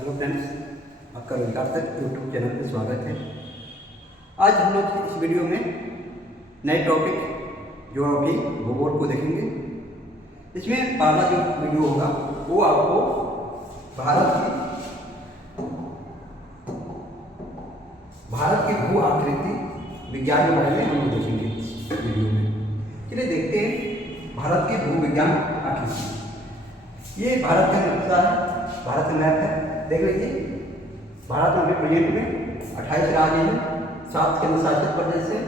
Hello friends, आपका रोजगार तक यूट्यूब चैनल पर स्वागत है। आज हम लोग इस वीडियो में नए टॉपिक जो अभी भूगोल को देखेंगे। इसमें पहला जो वीडियो होगा वो आपको भारत की भू आकृति विज्ञान के बारे में हम लोग देखेंगे इस वीडियो में। चलिए देखते हैं भारत की भू विज्ञान आकृति। ये भारत का नक्शा है, भारत का मैप है। देख लीजिए, भारत में अभी प्रेजेंट में 28 राज्य हैं, 7 केंद्र शासित प्रदेश है।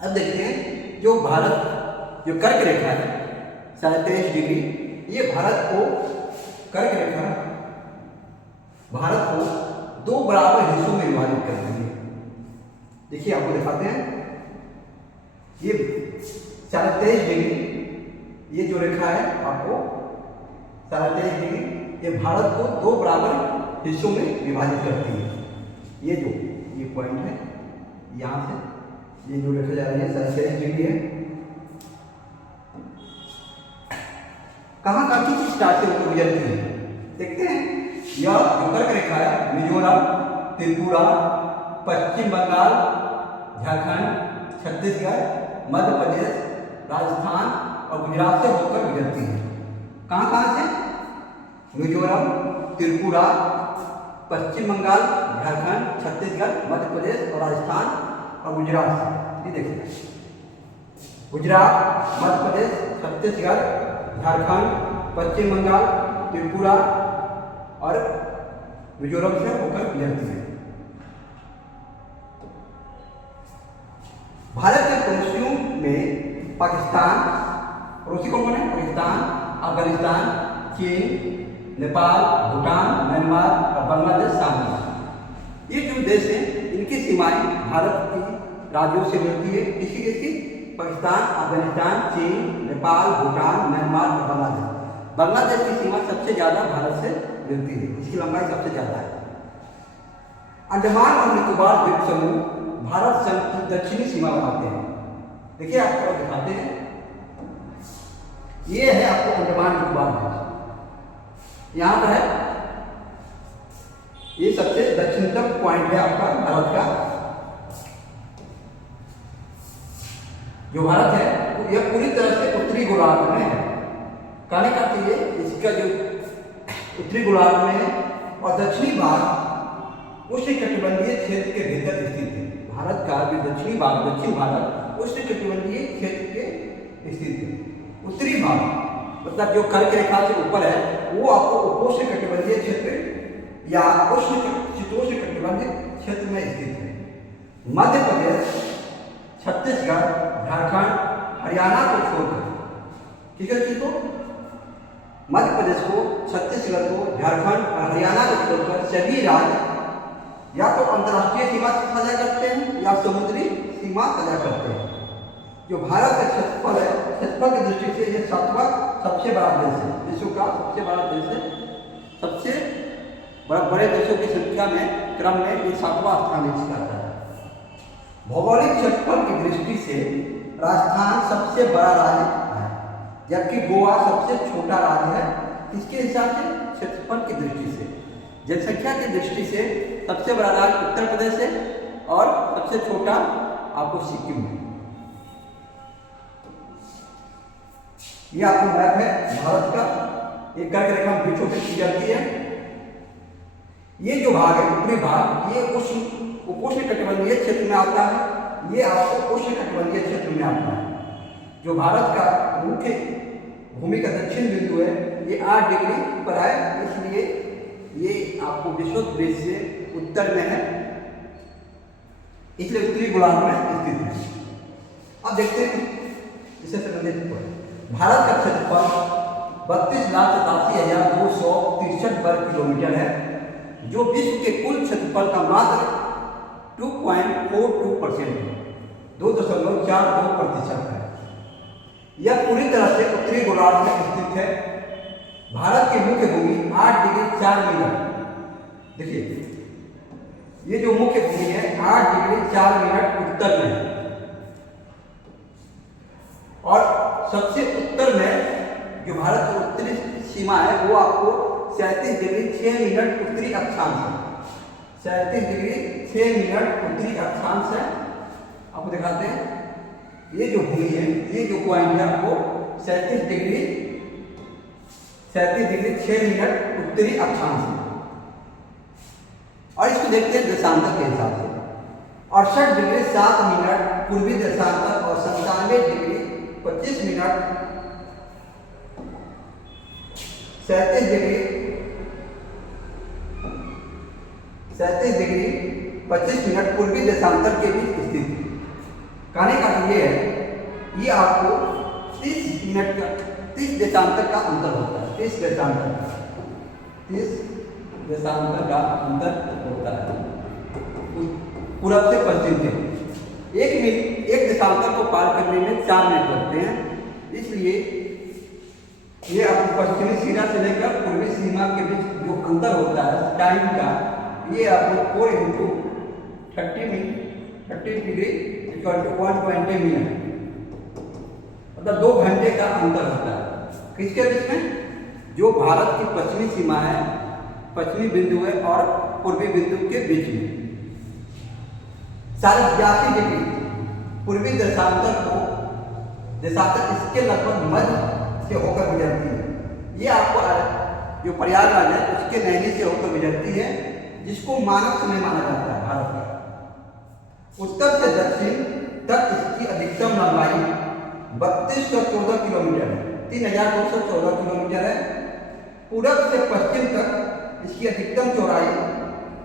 अब देखते हैं जो भारत जो कर्क रेखा है 37 डिग्री, ये भारत को कर्क रेखा भारत को 2 बराबर हिस्सों में विभाजित कर देंगे। देखिए आपको दिखाते हैं, ये 37 डिग्री ये जो रेखा है आपको 37 डिग्री, ये भारत को 2 बराबर हिस्सों में विभाजित करती है। ये पॉइंट है, यहाँ से ये जो रेखा जा रही है 37 डिग्री है। कहाँ किस स्टार से होकर गुजरती है देखते हैं। यह जो कर्क रेखा है मिजोरम, त्रिपुरा, पश्चिम बंगाल, झारखंड, छत्तीसगढ़, मध्य प्रदेश, राजस्थान और गुजरात से होकर गुजरती है। कहाँ से? मिजोरम, त्रिपुरा, पश्चिम बंगाल, झारखंड, छत्तीसगढ़, मध्य प्रदेश और राजस्थान और गुजरात से। ये देखिए, गुजरात, मध्य प्रदेश, छत्तीसगढ़, झारखंड, पश्चिम बंगाल, त्रिपुरा और मिजोरम से होकर गुजरती है। भारत के पड़ोसियों में पाकिस्तान, पड़ोसी कौन है? पाकिस्तान, अफगानिस्तान, चीन, नेपाल, भूटान, म्यांमार और बांग्लादेश शामिल है। ये जो देश हैं इनकी सीमाएं भारत की राज्यों से मिलती है। किसी पाकिस्तान, अफगानिस्तान, चीन, नेपाल, भूटान, म्यांमार और बांग्लादेश। बांग्लादेश की सीमा सबसे ज्यादा भारत से मिलती है, इसकी लंबाई सबसे ज्यादा है। अंडमान और निकोबार द्वीप समूह भारत संघ की दक्षिणी सीमा बनाते हैं। देखिए आपको दिखाते हैं, ये है आपको अंडमान निकोबार द्वीप, यहाँ पर है। ये सबसे दक्षिणतम पॉइंट है आपका भारत का। जो भारत है यह पूरी तरह से उत्तरी गोलार्ध में है। कहने का ये इसका जो उत्तरी गोलार्ध में है और दक्षिणी भाग उष्णकटिबंधीय क्षेत्र के भीतर स्थित है। भारत का जो दक्षिणी भाग, दक्षिण भारत उष्णकटिबंधीय क्षेत्र के स्थित है। उत्तरी भाग मतलब जो कर्क रेखा से ऊपर है वो आपको उपोष्णकटिबंधीय क्षेत्र या शीतोष्ण कटिबंधीय क्षेत्र में स्थित है। मध्य प्रदेश, छत्तीसगढ़, झारखंड, हरियाणा को छोड़कर, ठीक है चीजों, मध्य प्रदेश को, छत्तीसगढ़ को, झारखंड और हरियाणा को छोड़कर सभी राज्य या तो अंतर्राष्ट्रीय सीमा साझा करते हैं या समुद्री सीमा साझा करते हैं। जो भारत का क्षेत्रफल है, क्षेत्रफल की दृष्टि से यह 7वां सबसे बड़ा देश है, विश्व का सबसे बड़ा देश है। सबसे बड़े देशों की संख्या में क्रम में ये 7वां स्थान आता है। भौगोलिक क्षेत्रफल की दृष्टि से राजस्थान सबसे बड़ा राज्य है, जबकि गोवा सबसे छोटा राज्य है। इसके हिसाब से क्षेत्रफल की दृष्टि से, जनसंख्या की दृष्टि से सबसे बड़ा राज्य उत्तर प्रदेश है और सबसे छोटा आपको सिक्किम है। यह आपको मैप है भारत का। एक कर्क रेखा बीचों से गुजरती है। ये जो भाग है उत्तरी भाग, ये उपोष्णकटिबंधीय क्षेत्र में आता है। ये आपको उष्णकटिबंधीय क्षेत्र में आता है। जो भारत का मुख्य भूमि का दक्षिण बिंदु है ये 8 डिग्री पर है, इसलिए ये आपको विषुवत से उत्तर में है, इसलिए उत्तरी गोलार्ध में स्थित है। अब देखते हैं इससे संबंधित भारत का क्षेत्रफल 32,87,263 वर्ग किलोमीटर है, जो विश्व के कुल क्षेत्रफल का मात्र 2.42% है, 2.42% है। यह पूरी तरह से उत्तरी गोलार्ध में स्थित है। भारत की मुख्य भूमि 8 डिग्री 4 मिनट, देखिए ये जो मुख्य भूमि है 8 डिग्री 4 मिनट उत्तर में है और सबसे उत्तर में जो भारत की उत्तरी सीमा है वो आपको 37 डिग्री 6 मिनट उत्तरी अक्षांश है। 37 डिग्री 6 मिनट उत्तरी अक्षांश है। आपको दिखाते हैं ये जो भूमि है, ये जो पॉइंट है आपको 37 डिग्री 6 मिनट उत्तरी अक्षांश है। और इसको देखते हैं देशांतर के हिसाब से 68 डिग्री 7 मिनट पूर्वी देशांतर और 97 डिग्री 25 मिनट 37 डिग्री 25 मिनट पूर्वी देशांतर के बीच स्थित है। कहने का ये है, ये आपको 30 मिनट का 30 देशांतर का अंतर होता है। 30 देशांतर का अंतर होता है पूरब से पश्चिम के। एक देशांतर को पार करने में 4 मिनट लगते हैं। इसलिए ये आपको पश्चिमी सीमा से लेकर पूर्वी सीमा के बीच जो अंतर होता है टाइम का, ये आपको 4 into 30 degree equal to 120 minute, मतलब 2 घंटे का अंतर होता है। किसके बीच में? जो भारत की पश्चिमी सीमा है, पश्चिमी बिंदु है और पूर्वी बिंदु के बीच में 82 डिग्री पूर्वी देशांतर इसके लगभग मध्य से होकर गुजरती है। ये आपको जो प्रयागराज है उसके नैनी से होकर गुजरती है, जिसको मानव समय माना जाता है भारत का। उत्तर से दक्षिण तक इसकी अधिकतम लंबाई 3214 किलोमीटर है, 3214 किलोमीटर है। पूरब से पश्चिम तक इसकी अधिकतम चौड़ाई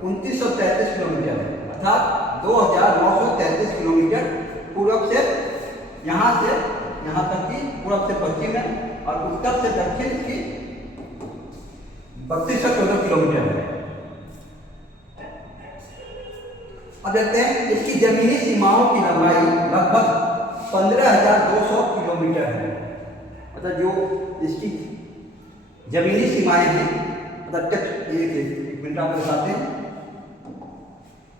2933 किलोमीटर है, अर्थात 2933 किलोमीटर पूरब से यहाँ तक की पूरब से पश्चिम है, और उत्तर से दक्षिण की 3214 किलोमीटर है। अब देखते हैं इसकी जमीनी सीमाओं की लंबाई लगभग 15,200 किलोमीटर है। मतलब जो इसकी जमीनी सीमाएं हैं, मतलब एक मिनट आपको बताते हैं।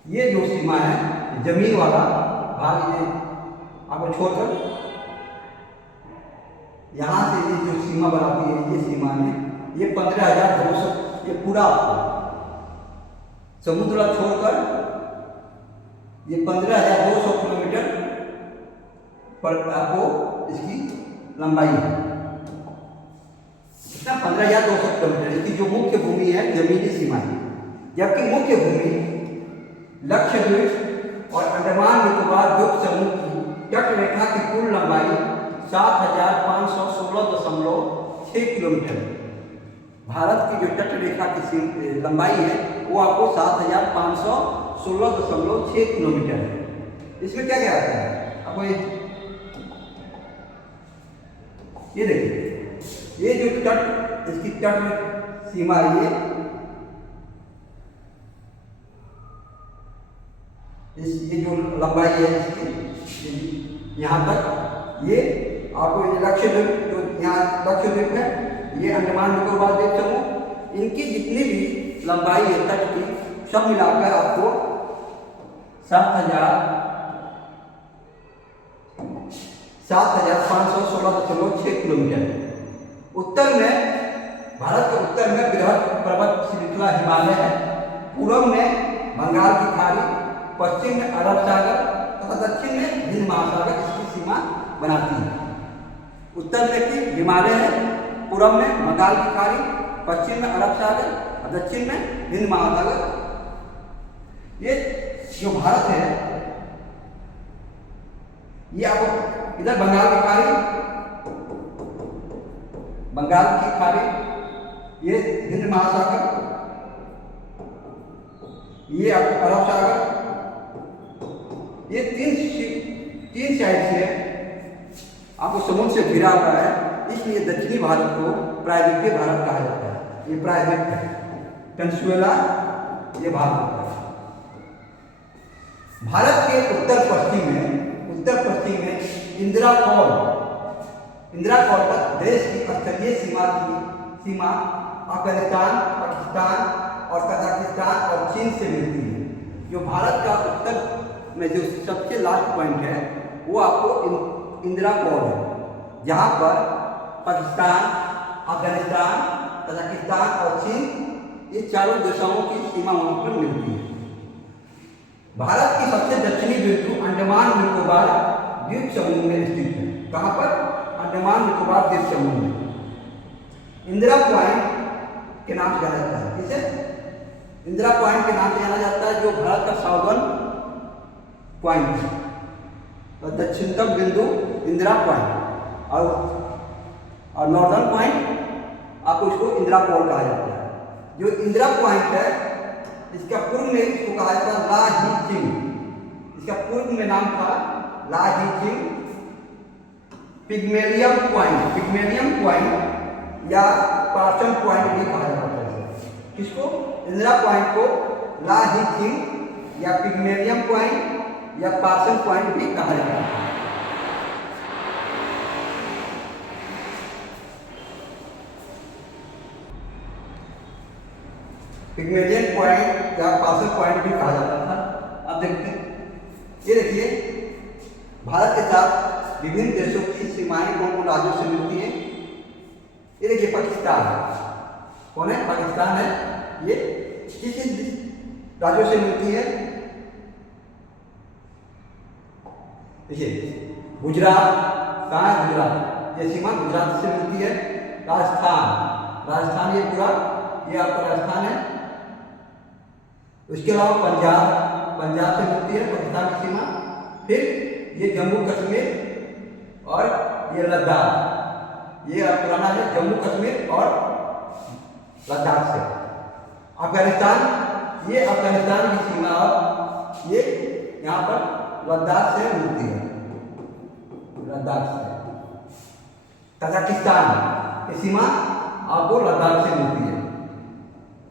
ये जो सीमा है जमीन वाला भाग, ये आपको छोड़कर यहाँ से ये जो सीमा बनाती है, ये सीमा है, ये 15,200, ये पूरा समुद्र छोड़कर ये 15,200 किलोमीटर पर आपको इसकी लंबाई है। कितना? 15,200 किलोमीटर। इसकी जो मुख्य भूमि है जमीनी सीमा है, जबकि मुख्य भूमि लक्षद्वीप और अंडमान निकोबार द्वीप समूह की तट रेखा की कुल लंबाई 7,516.6 किलोमीटर है। भारत की जो तट रेखा की लंबाई है वो आपको 7,516.6 किलोमीटर है। इसमें क्या क्या आता है आपको? ये देखिए, ये जो तट इसकी तट सीमा ये जो लंबाई है इसकी यहाँ तक, ये आपको ये लक्षद्वीप जो यहाँ लक्षद्वीप है, ये अंडमान निकोबार द्वीप समूह, इनकी जितनी भी लंबाई है तट की सब मिलाकर आपको 7,516.6 किलोमीटर है। उत्तर में भारत के उत्तर में बृहद पर्वत श्रृंखला हिमालय है, पूर्व में बंगाल की खाड़ी, पश्चिम में अरब सागर तथा दक्षिण में हिंद महासागर इसकी सीमा बनाती है। उत्तर में की हिमालय है, पूर्व में बंगाल की खाड़ी, पश्चिम में अरब सागर और दक्षिण में हिंद महासागर। ये जो भारत है, ये आपको इधर बंगाल की खाड़ी, ये हिंद महासागर, ये आपको अरब सागर, ये तीन साइड से आपको समुद्र से घिरा हुआ है। इसलिए दक्षिणी भारत को प्रायद्वीपीय भारत कहा जाता है। ये प्रायद्वीप है, पेनिनसुला ये भाग होता है। भारत के उत्तर पश्चिम में इंदिरा कॉल पर देश की स्थलीय सीमा अफगानिस्तान, पाकिस्तान और कजाकिस्तान और चीन से मिलती है। जो भारत का उत्तर में जो सबसे लास्ट पॉइंट है वो आपको इंदिरा कॉल है, जहाँ पर पाकिस्तान, अफगानिस्तान, तजाकिस्तान और चीन, ये चारों देशों की सीमा वहाँ पर मिलती है। भारत की सबसे दक्षिणी बिंदु अंडमान निकोबार द्वीप समूह में स्थित है। कहाँ पर? अंडमान निकोबार द्वीप समूह में। इंदिरा पॉइंट के नाम से जाना जाता है। किसे? इंदिरा पॉइंट के नाम से जाना जाता है, जो भारत का साउदर्न पॉइंट है, और दक्षिणतम बिंदु इंदिरा पॉइंट, और नॉर्दर्न पॉइंट आपको इसको इंदिरा पोल कहा जाता है। जो इंदिरा पॉइंट है, इसका पूर्व में इसको कहा जाता है ला ही चिंग। इसका पूर्व में नाम था ला ही चिंग पिग्मेलियम पॉइंट या पार्सन पॉइंट भी कहा जाता है। किसको? इंदिरा पॉइंट को ला ही चिंग या पिग्मेलियम पॉइंट या पार्सन पॉइंट भी कहा जाता है। पिग्मेलियन पॉइंट या पार्सन पॉइंट भी कहा जाता था। अब देखते हैं, ये देखिए, भारत के साथ विभिन्न देशों की सीमाएं कौन कौन राज्यों से मिलती हैं। ये देखिए, पाकिस्तान कौन है? पाकिस्तान है। ये किस राज्यों से मिलती है? देखिए, गुजरात, कहाँ है गुजरात? ये सीमा गुजरात से मिलती है। राजस्थान, ये पूरा ये आपका राजस्थान है। उसके अलावा पंजाब से मिलती है पाकिस्तान की सीमा। फिर ये जम्मू कश्मीर और ये लद्दाख, ये पुराना है जम्मू कश्मीर और लद्दाख से। अफगानिस्तान, ये अफगानिस्तान की सीमा और ये यहाँ पर लद्दाख से मिलती है, लद्दाख से। तजाकिस्तान की सीमा आपको लद्दाख से मिलती है,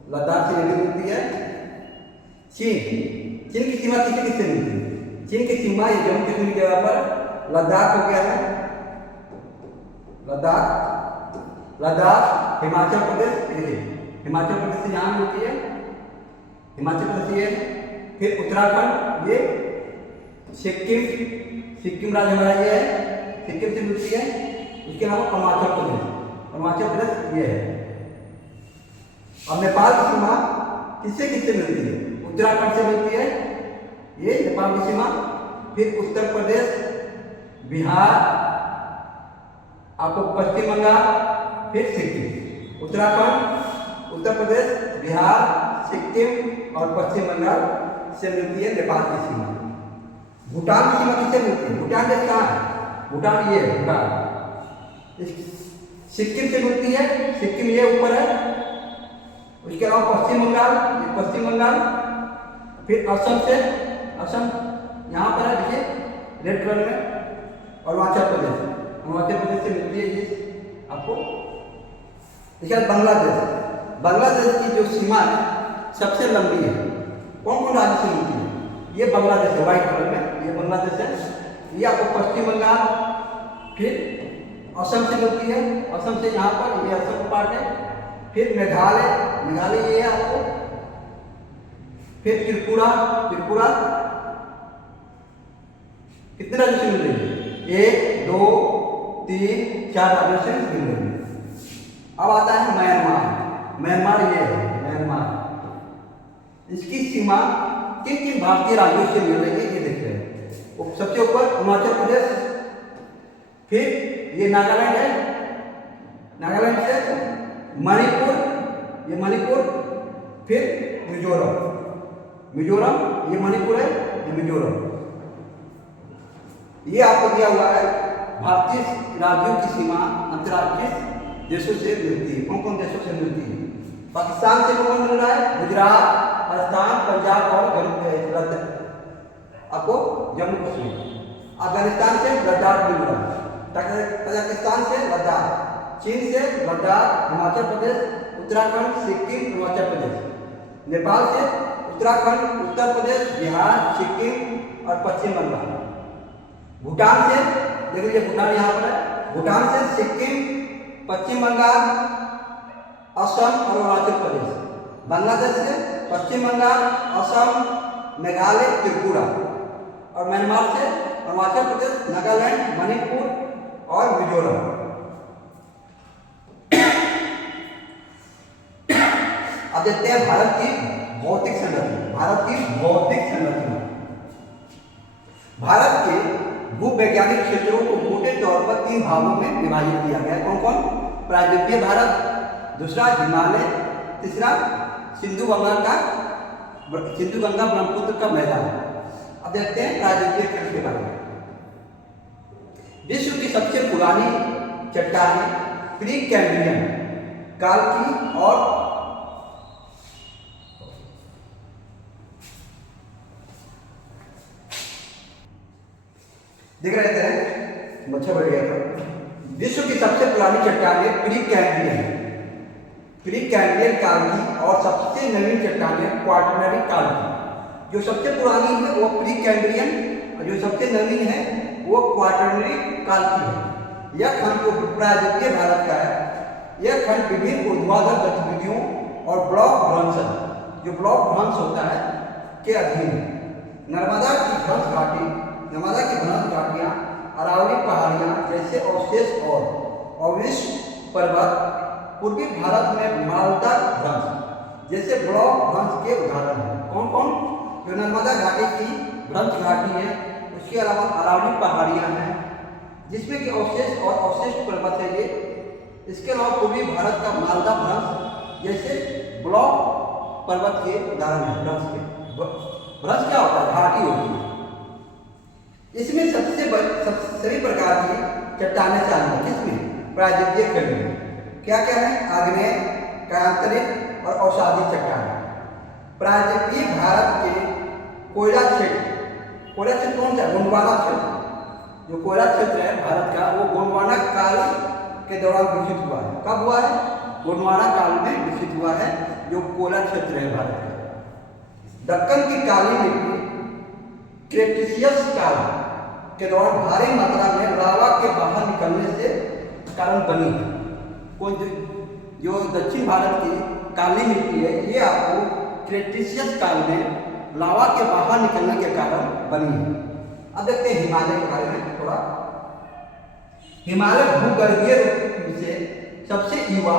लद्दाख से मिलती है। चीन की सीमा किससे मिलती है? चीन की सीमा ये जम्मू कश्मीर की जगह पर लद्दाख हो गया है। लद्दाख हिमाचल प्रदेश, हिमाचल प्रदेश से यहाँ मिलती है, हिमाचल प्रदेश ये। फिर उत्तराखंड, ये सिक्किम राज्य हमारा ये है, सिक्किम से मिलती है। इसके अलावा अरुणाचल प्रदेश ये है। और नेपाल की सीमा किससे मिलती है? उत्तराखंड से मिलती है, ये नेपाल की सीमा। फिर उत्तर प्रदेश, बिहार, आपको पश्चिम बंगाल, फिर सिक्किम। उत्तराखंड, उत्तर प्रदेश, बिहार, सिक्किम और पश्चिम बंगाल से मिलती है नेपाल की सीमा। भूटान की सीमा किससे मिलती है? भूटान देश कहाँ है? भूटान ये है, भूटान सिक्किम से मिलती है, सिक्किम ये ऊपर है। उसके अलावा पश्चिम बंगाल, ये पश्चिम बंगाल। फिर असम यहाँ पर है, देखिए रेड कलर में। और अरुणाचल प्रदेश से मिलती है ये आपको। इसके बाद बांग्लादेश की जो सीमा है सबसे लंबी है। कौन कौन राज्य से मिलती है? ये बांग्लादेश है, व्हाइट कलर में, ये बांग्लादेश है। ये आपको पश्चिम बंगाल, फिर असम से मिलती है, असम से यहाँ पर, ये असम का पार्ट है। फिर मेघालय ये है आपको। फिर त्रिपुरा कितने राज्यों से मिल रही है? 1, 2, 3, 4 राज्यों से मिल रही है। अब आता है म्यांमार ये है, इसकी सीमा किन किन भारतीय राज्यों से मिल रही है ये देख रहे हैं। सबसे ऊपर अरुणाचल प्रदेश, फिर ये नागालैंड है, नागालैंड से मणिपुर, फिर मिजोरम, ये मणिपुर है, ये मिजोरम। ये आपको दिया हुआ है भारतीय राज्यों की सीमा अंतर्राष्ट्रीय देशों से मिलती है। कौन कौन देशों से मिलती है? पाकिस्तान से कौन मिल रहा है? गुजरात, राजस्थान, पंजाब और आपको जम्मू कश्मीर। अफगानिस्तान से लद्दाख मिल रहा है, तजाकिस्तान से लद्दाख, चीन से लद्दाख, हिमाचल प्रदेश, उत्तराखंड, सिक्किम, हिमाचल प्रदेश। नेपाल से उत्तराखंड, उत्तर प्रदेश, बिहार, सिक्किम और पश्चिम बंगाल। भूटान से, देखो ये भूटान यहाँ पर है, भूटान से सिक्किम, पश्चिम बंगाल, असम और अरुणाचल प्रदेश। बांग्लादेश से पश्चिम बंगाल, असम, मेघालय, त्रिपुरा। और म्यांमार से अरुणाचल प्रदेश, नागालैंड, मणिपुर और मिजोरम। देखते हैं भारत की भौतिक संरचना। भारत की भौतिक संरचना, भारत के भूवैज्ञानिक क्षेत्रों को मोटे तौर पर 3 भागों में विभाजित किया गया है। कौन कौन? प्रायद्वीपीय भारत, दूसरा हिमालय, तीसरा सिंधु गंगा ब्रह्मपुत्र का मैदान। अब देखते हैं प्रायद्वीपीय खंड के बारे में। विश्व की सबसे पुरानी चट्टानें प्री कैम्ब्रियन काल की और देख रहे थे, अच्छा बढ़ गया था। विश्व की सबसे पुरानी चट्टानें प्री कैम्ब्रियन काल की और सबसे नवीन चट्टानें क्वाटरनरी काल की। जो सबसे पुरानी है वो प्री कैम्ब्रियन और जो सबसे नवीन है वो क्वाटरनरी काल की है। यह खंड जो प्रायद्वीपीय भारत का है, यह खंड विभिन्न ऊर्ध्वाधर गतिविधियों और ब्लॉक भ्रंशन, जो ब्लॉक भ्रंश होता है, के अधीन है। नर्मदा की भ्रंश घाटियाँ, अरावली पहाड़ियाँ जैसे अवशेष और अवशिष्ट पर्वत पूर्वी भारत में मालदा भ्रंश जैसे ब्लॉक भ्रंश के उदाहरण हैं। कौन कौन? जो नर्मदा घाटी की भ्रंश घाटी है, उसके अलावा अरावली पहाड़ियाँ हैं जिसमें कि अवशेष और अवशिष्ट पर्वत है ये। इसके अलावा पूर्वी भारत का मालदा भ्रंश जैसे ब्लॉक पर्वत के उदाहरण है। भ्रंश क्या होता है? घाटी होती है। इसमें सभी प्रकार की चट्टानें शामिल हैं। किसमें? प्रायद्वीपीय खंड में। क्या क्या है? आग्नेय, कायांतरित और अवसादी चट्टानें। प्रायद्वीपीय भारत के कोयला क्षेत्र कौन सा? गोंडवाना क्षेत्र। जो कोयला क्षेत्र है भारत का, वो गोंडवाना काल के दौरान विकसित हुआ है। कब हुआ है? गोंडवाना काल में विकसित हुआ है, जो कोयला क्षेत्र है भारत का। दक्कन की काली मिट्टी क्रेटेशियस काल के दौरान भारी मात्रा में लावा के बाहर निकलने से कारण बनी है। जो दक्षिण भारत की काली मिट्टी है, ये आपको क्रेटेशियस काल में लावा के बाहर निकलने के कारण बनी है। अब देखते हैं हिमालय के बारे में थोड़ा। हिमालय भूगर्भीय रूप से सबसे युवा,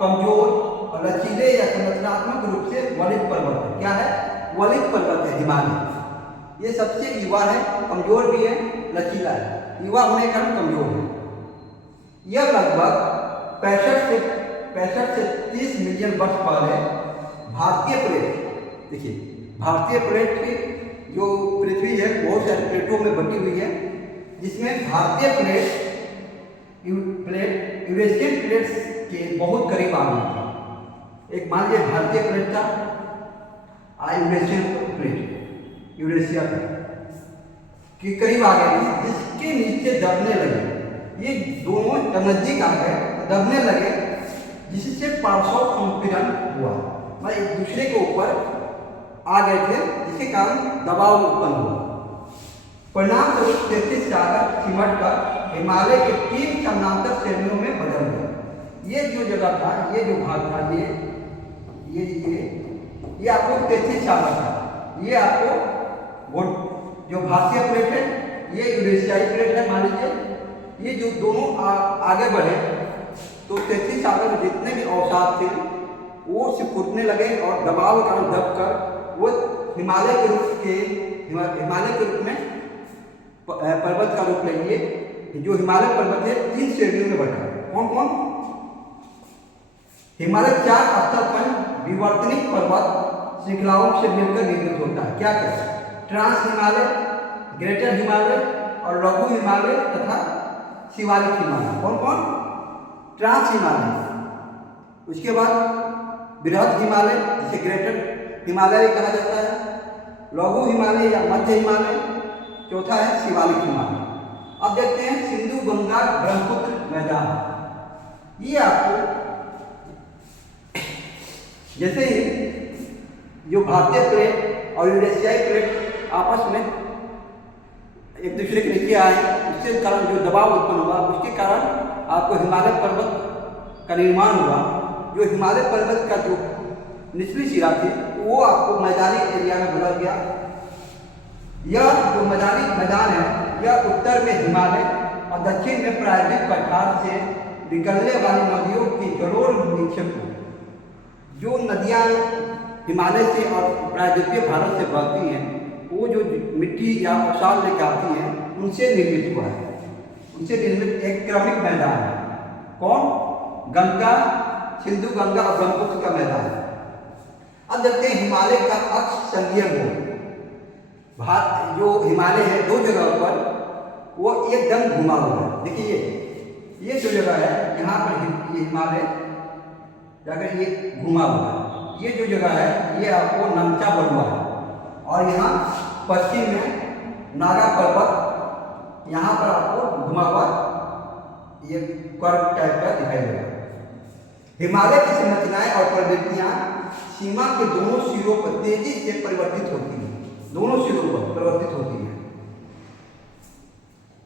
कमजोर और लचीले या संरचनात्मक रूप से वलित पर्वत है। क्या है? वलित पर्वत है हिमालय। ये सबसे युवा है, कमजोर भी है, लचीला है। युवा होने के कारण कमजोर है। यह लगभग 65 से 30 मिलियन वर्ष पहले भारतीय प्लेट, देखिए भारतीय प्लेट की जो पृथ्वी है बहुत सारे प्लेटों में बटी हुई है, जिसमें भारतीय प्लेट यूरेशियन प्लेट्स के बहुत करीब आ गई था। एक मान लीजिए भारतीय प्लेट था, यूरेशियन प्लेट यूरेशिया के करीब आ गए, जिसके नीचे दबने लगे। ये दोनों नजदीक आ गए, दबने लगे, जिससे पार्श्व संपीड़न हुआ। मतलब एक दूसरे के ऊपर आ गए थे, जिसके कारण दबाव उत्पन्न हुआ। परिणाम स्वरूप क्षैतिज सागर सिमट कर हिमालय के 3 समानांतर श्रेणियों में बदल गया। ये जो जगह था, ये जो भाग था, ये आपको क्षैतिज सागर था। ये आपको जो भारतीय प्लेट है, ये यूरेशियाई प्लेट है मान लीजिए। ये जो दोनों आगे बढ़े तो क्षैतिज सागर में जितने भी अवसाद थे वो सिकुड़ने लगे और दबाव के कारण दबकर वो हिमालय के रूप में पर्वत का रूप लेंगे। जो हिमालय पर्वत है 3 श्रेणियों में बटा है। कौन कौन? हिमालय 4 स्तरखंड विवर्तनिक पर्वत श्रृंखलाओं से मिलकर निर्मित होता है। क्या क्या? ट्रांस हिमालय, ग्रेटर हिमालय और लघु हिमालय तथा शिवालिक हिमालय। कौन कौन? ट्रांस हिमालय, उसके बाद बृहद हिमालय जिसे ग्रेटर हिमालय भी कहा जाता है, लघु हिमालय या मध्य हिमालय, चौथा है शिवालिक हिमालय। अब देखते हैं सिंधु गंगा ब्रह्मपुत्र मैदान। ये आपको जैसे ही जो भारतीय प्लेट और यूरेशियाई प्लेट आपस में एक दूसरे के नीचे आए, उसके कारण जो दबाव उत्पन्न हुआ, उसके कारण आपको हिमालय पर्वत का निर्माण हुआ। जो हिमालय पर्वत का जो निचली सिरा थी वो आपको मैदानी एरिया में बदल गया। यह जो मैदानी मैदान है, यह उत्तर में हिमालय और दक्षिण में प्रायद्वीप पठार से निकलने वाली नदियों की जलोढ़ निक्षेप जो नदियाँ हिमालय से और प्रायद्वीपीय भारत से बहती हैं, वो जो मिट्टी या अवसाद लेकर आती हैं, उनसे निर्मित हुआ है। उनसे निर्मित एक क्रमिक मैदान है। कौन? गंगा, सिंधु, गंगा और ब्रह्मपुत्र का मैदान है। अब देखते हैं हिमालय का अक्ष संघीय मोड़। भारत जो हिमालय है, दो जगह पर वो एकदम घुमा हुआ है। देखिए ये जो जगह है, यहाँ पर ये हिमालय जाकर ये घुमा हुआ है। ये जो जगह है, ये आपको नमचा बलुआ है, और यहाँ पश्चिम में नागा पर्वत, यहाँ पर आपको घुमा हुआ ये कर्व टाइप का दिखाई देगा। हिमालय की संरचनाएं और प्रवृत्तियां सीमा के दोनों सिरों पर तेजी से परिवर्तित होती हैं, दोनों सिरों पर परिवर्तित होती हैं,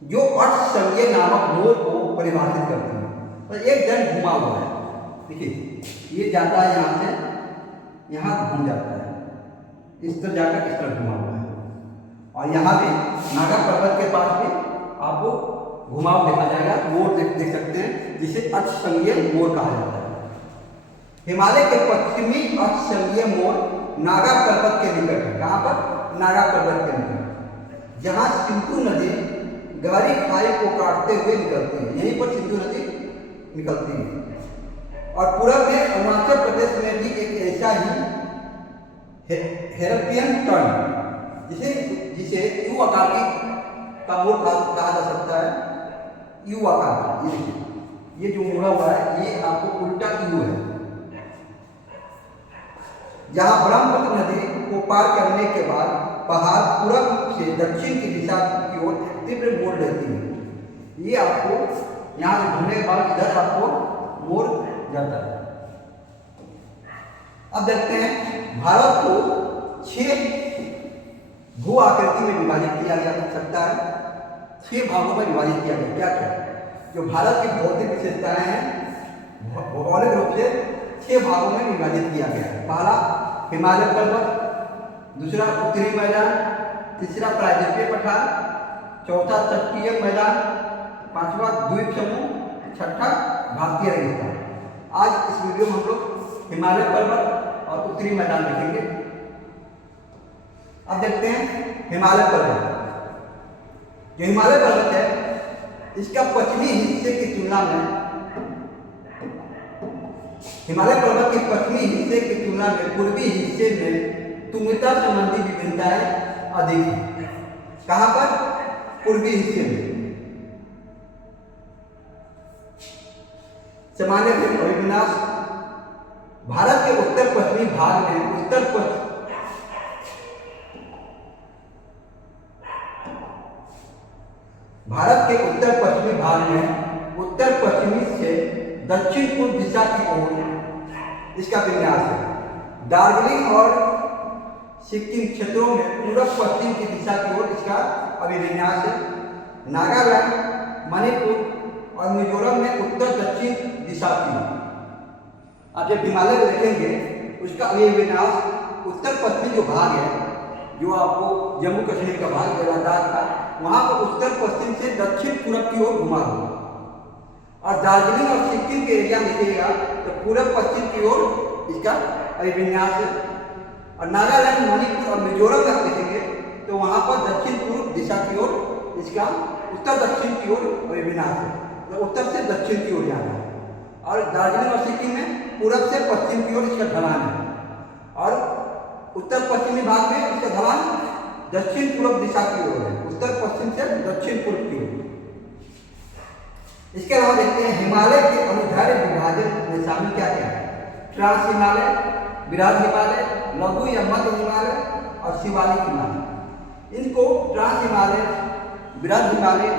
जो अक्ष संज्ञा नामक मोड़ को परिभाषित करती है। तो एक दंड घुमा हुआ है, देखिए ये जाता है यहाँ से, यहाँ घूम जाता है, इस तरह जाकर इस तरह घुमा हुआ है, और यहाँ भी नागा पर्वत के पास भी आपको घुमाव देखा जाएगा, मोड़ देख सकते हैं, जिसे अक्ष संज्ञा मोड़ कहा जाता है। हिमालय के पश्चिमी अक्ष संज्ञा मोड़ नागा पर्वत के निकट है। कहाँ पर? नागा पर्वत के निकट, जहाँ सिंधु नदी गहरी खाई को काटते हुए निकलती है। यहीं पर सिंधु नदी निकलती है। और पूरब में अरुणाचल प्रदेश में भी एक ऐसा ही हेरपियन टर्न, जिसे यू आकार का मोड़ कहा जा सकता है, यू आकार। ये जो मुड़ा हुआ है, ये आपको उल्टा यू है, जहां ब्रह्मपुत्र नदी को पार करने के बाद पहाड़ पूरब से दक्षिण की दिशा की ओर तीव्र मोड़ लेती है। ये आपको यहाँ से घूमने के बाद इधर आपको मोड़ जाता है। अब देखते हैं, भारत को 6 भू आकृति में विभाजित किया जा सकता है। 6 भागों में विभाजित किया गया। क्या क्या? जो भारत की भौतिक विशेषताएं हैं, भौगोलिक रूप से 6 भागों में विभाजित किया गया है। पहला हिमालय पर्वत, दूसरा उत्तरी मैदान, तीसरा प्रायद्वीपीय पठार, चौथा तटीय मैदान, पांचवा द्वीप समूह, छठा भारतीय रेगिस्तान। आज इस वीडियो में हम लोग हिमालय पर्वत और उत्तरी मैदान देखेंगे। अब देखते हैं हिमालय पर्वत। जो हिमालय पर्वत है, इसका पश्चिमी हिस्से की तुलना में हिमालय पर्वत के पश्चिमी हिस्से की तुलना में पूर्वी हिस्से में तुंगता संबंधी विभिन्नताएं अधिक हैं। कहां पर? पूर्वी हिस्से में। सामान्य अभिविन्यास भारत के उत्तर पश्चिमी भाग में उत्तर पश्चिमी से दक्षिण पूर्व दिशा की ओर इसका विन्यास है। दार्जिलिंग और सिक्किम क्षेत्रों में पूर्व पश्चिम की दिशा की ओर इसका अभिविन्यास है। नागालैंड, मणिपुर और मिजोरम में उत्तर दक्षिण दिशा की ओर। आप जब हिमालय को देखेंगे, उसका अभिविन्यास उत्तर पश्चिमी जो भाग है, जो आपको जम्मू कश्मीर का भाग लद्दाख का, वहां पर उत्तर पश्चिम से दक्षिण पूर्व की ओर घुमा हुआ। और दार्जिलिंग और सिक्किम के एरिया में देखिएगा तो पूर्व पश्चिम की ओर इसका अभिविन्यास है। और नागालैंड, मणिपुर और मिजोरम में आप देखेंगे तो वहां पर दक्षिण पूर्व दिशा की ओर इसका उत्तर दक्षिण की ओर अभिविन्यास है, तो उत्तर से दक्षिण की ओर जाना है। और दार्जिलिंग और सिक्किम में पूर्व से पश्चिम की ओर इसका ढलान है, और उत्तर पश्चिमी भाग में इसका ढलान दक्षिण पूर्व दिशा की ओर है, उत्तर पश्चिम से दक्षिण पूर्व की ओर। इसके अलावा देखते हैं हिमालय के अनुदैर्घ्य विभाजन में शामिल क्या क्या है। ट्रांस हिमालय, बृहद हिमालय, लघु या मध्य हिमालय और शिवालिक हिमालय। इनको ट्रांस हिमालय, बृहद हिमालय,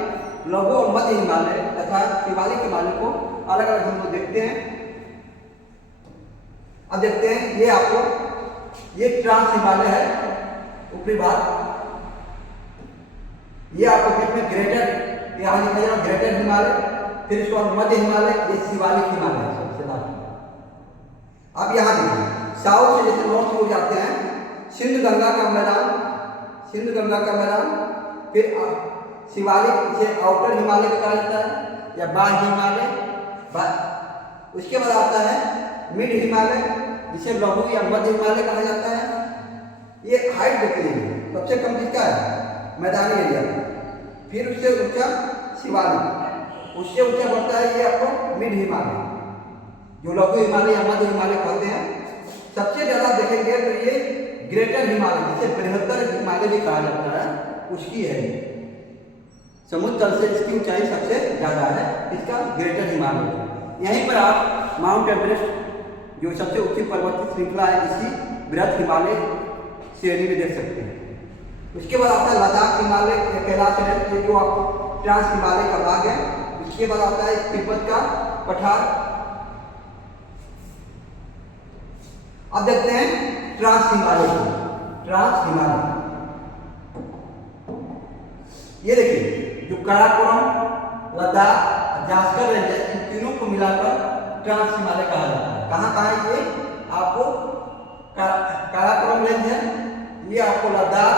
लघु और मध्य हिमालय तथा शिवालिक हिमालय को अलग अलग हम लोग देखते हैं। अब देखते हैं, ये आपको ये ट्रांस हिमालय है, ऊपरी भाग। ये आपको बीच में ग्रेटर, यहाँ लिखा जाएगा ग्रेटर हिमालय, फिर इसके बाद मध्य हिमालय, ये शिवालिक हिमालय सबसे लास्ट। अब यहाँ देखिए, साउथ से जैसे नॉर्थ को जाते हैं, सिंध गंगा का मैदान, फिर शिवालिक से आउटर हिमालय कहा जाता है या बाह्य हिमालय। उसके बाद आता है मिड हिमालय, जिसे लघु या मध्य हिमालय कहा जाता है। ये हाइट देख लीजिए, सबसे कम किसका है, मैदानी एरिया। फिर उससे ऊंचा शिवालिक, उससे ऊंचा बढ़ता है ये आपको मिड हिमालय, जो लघु हिमालय या मध्य हिमालय कहते हैं। सबसे ज्यादा देखेंगे तो ये ग्रेटर हिमालय, जिसे बृहत्तर हिमालय भी कहा जाता है, उसकी है। समुद्र तल से इसकी ऊंचाई सबसे ज्यादा है, इसका ग्रेटर हिमालय। यहीं पर आप माउंट एवरेस्ट, जो सबसे ऊंची पर्वतीय श्रृंखला है, इसी बृहद हिमालय श्रेणी में देख सकते हैं। उसके बाद आता है लद्दाख हिमालय, कैलाश है, जो आप ट्रांस हिमालय का भाग है। उसके बाद आता है तिब्बत का पठार। अब देखते हैं ट्रांस हिमालय को। ट्रांस हिमालय ये देखिए, जो काराकोरम, लद्दाख, जास्कर रेंज है, इन तीनों को मिलाकर ट्रांस हिमालय कहा जाता है। कहाँ ये आपको काराकोरम रेंज है, ये आपको लद्दाख,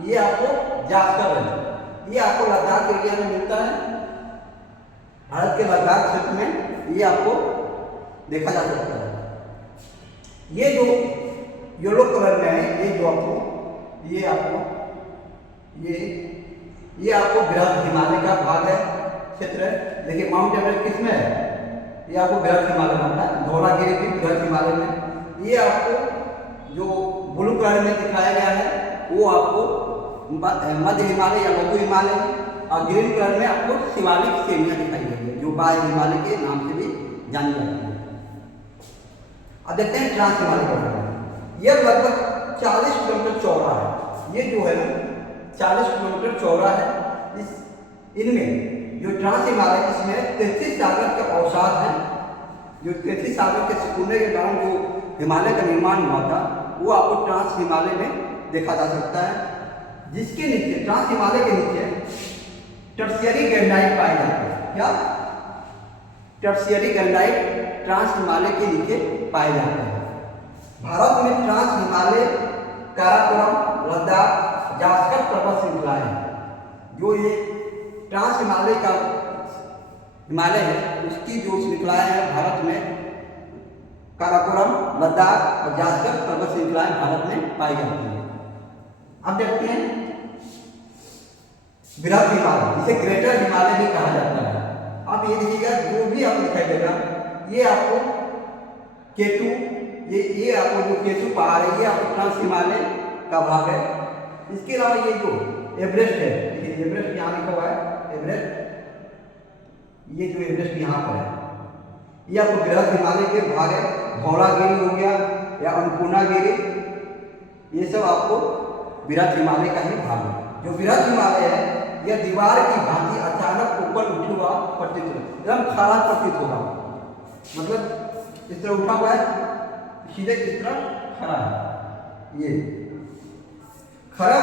ये आपको जास्कर रेंज, ये आपको लद्दाख एरिया में मिलता है। भारत के लद्दाख क्षेत्र में ये आपको देखा जा सकता है। ये जो येलो कलर में है, ये जो आपको ये आपको बृहद हिमालय का भाग है, क्षेत्र है। देखिए माउंट एवरेस्ट किसमें है, ये आपको बृहद हिमालय मानता है। धौलागिरी भी बृहद हिमालय में। ये आपको जो ब्लू कलर में दिखाया गया है वो आपको मध्य हिमालय या लघु हिमालय, और ग्रीन कलर में आपको शिवालिक श्रेणियां दिखाई गई है, जो बाह्य हिमालय के नाम से भी जानी जाती है। अब देखते हैं ट्रांस हिमालय का। यह लगभग 40 किलोमीटर चौड़ा है। ये जो है 40 किलोमीटर चौड़ा है। इनमें जो ट्रांस हिमालय, इसमें 33 सागर के अवसाद हैं। जो 33 सागर के सिकुड़ने के कारण जो हिमालय का निर्माण हुआ था, वो आपको ट्रांस हिमालय में देखा जा सकता है। जिसके नीचे, ट्रांस हिमालय के नीचे टर्शियरी ग्रेनाइट पाए जाते हैं। क्या? टर्शियरी ग्रेनाइट ट्रांस हिमालय के नीचे पाए जाते हैं। भारत में ट्रांस हिमालय, काराकोरम, लद्दाख, जास्कर पर्वत श्रृंखलाएं हैं। जो ये ट्रांस हिमालय का हिमालय है, उसकी जो श्रृंखलाएं हैं भारत में, काराकोरम, लद्दाख और जास्कर पर्वत श्रृंखलाएं भारत में पाई जाती हैं। अब देखते हैं बृहद हिमालय, जिसे ग्रेटर हिमालय भी कहा जाता है। अब ये देखिएगा, जो भी आपको दिखाई देगा, ये आपको केटू, ये आपको जो केटू पहाड़ है, ये आपको ट्रांस हिमालय का भाग है। इसके अलावा ये जो एवरेस्ट है, देखिए एवरेस्ट यहाँ लिखा हुआ है, एवरेस्ट, ये जो एवरेस्ट यहाँ पर है, ये आपको बृहद हिमालय के भाग है। धौलागिरी हो गया या अन्नपूर्णागिरी, ये सब आपको बृहद हिमालय का ही भाग है। जो बृहद हिमालय है, यह दीवार की भांति अचानक ऊपर उठा हुआ प्रतीत होगा, एकदम खड़ा प्रतीत होगा। मतलब इस तरह उठा हुआ है, सीधे इस तरह खड़ा है, ये खड़ा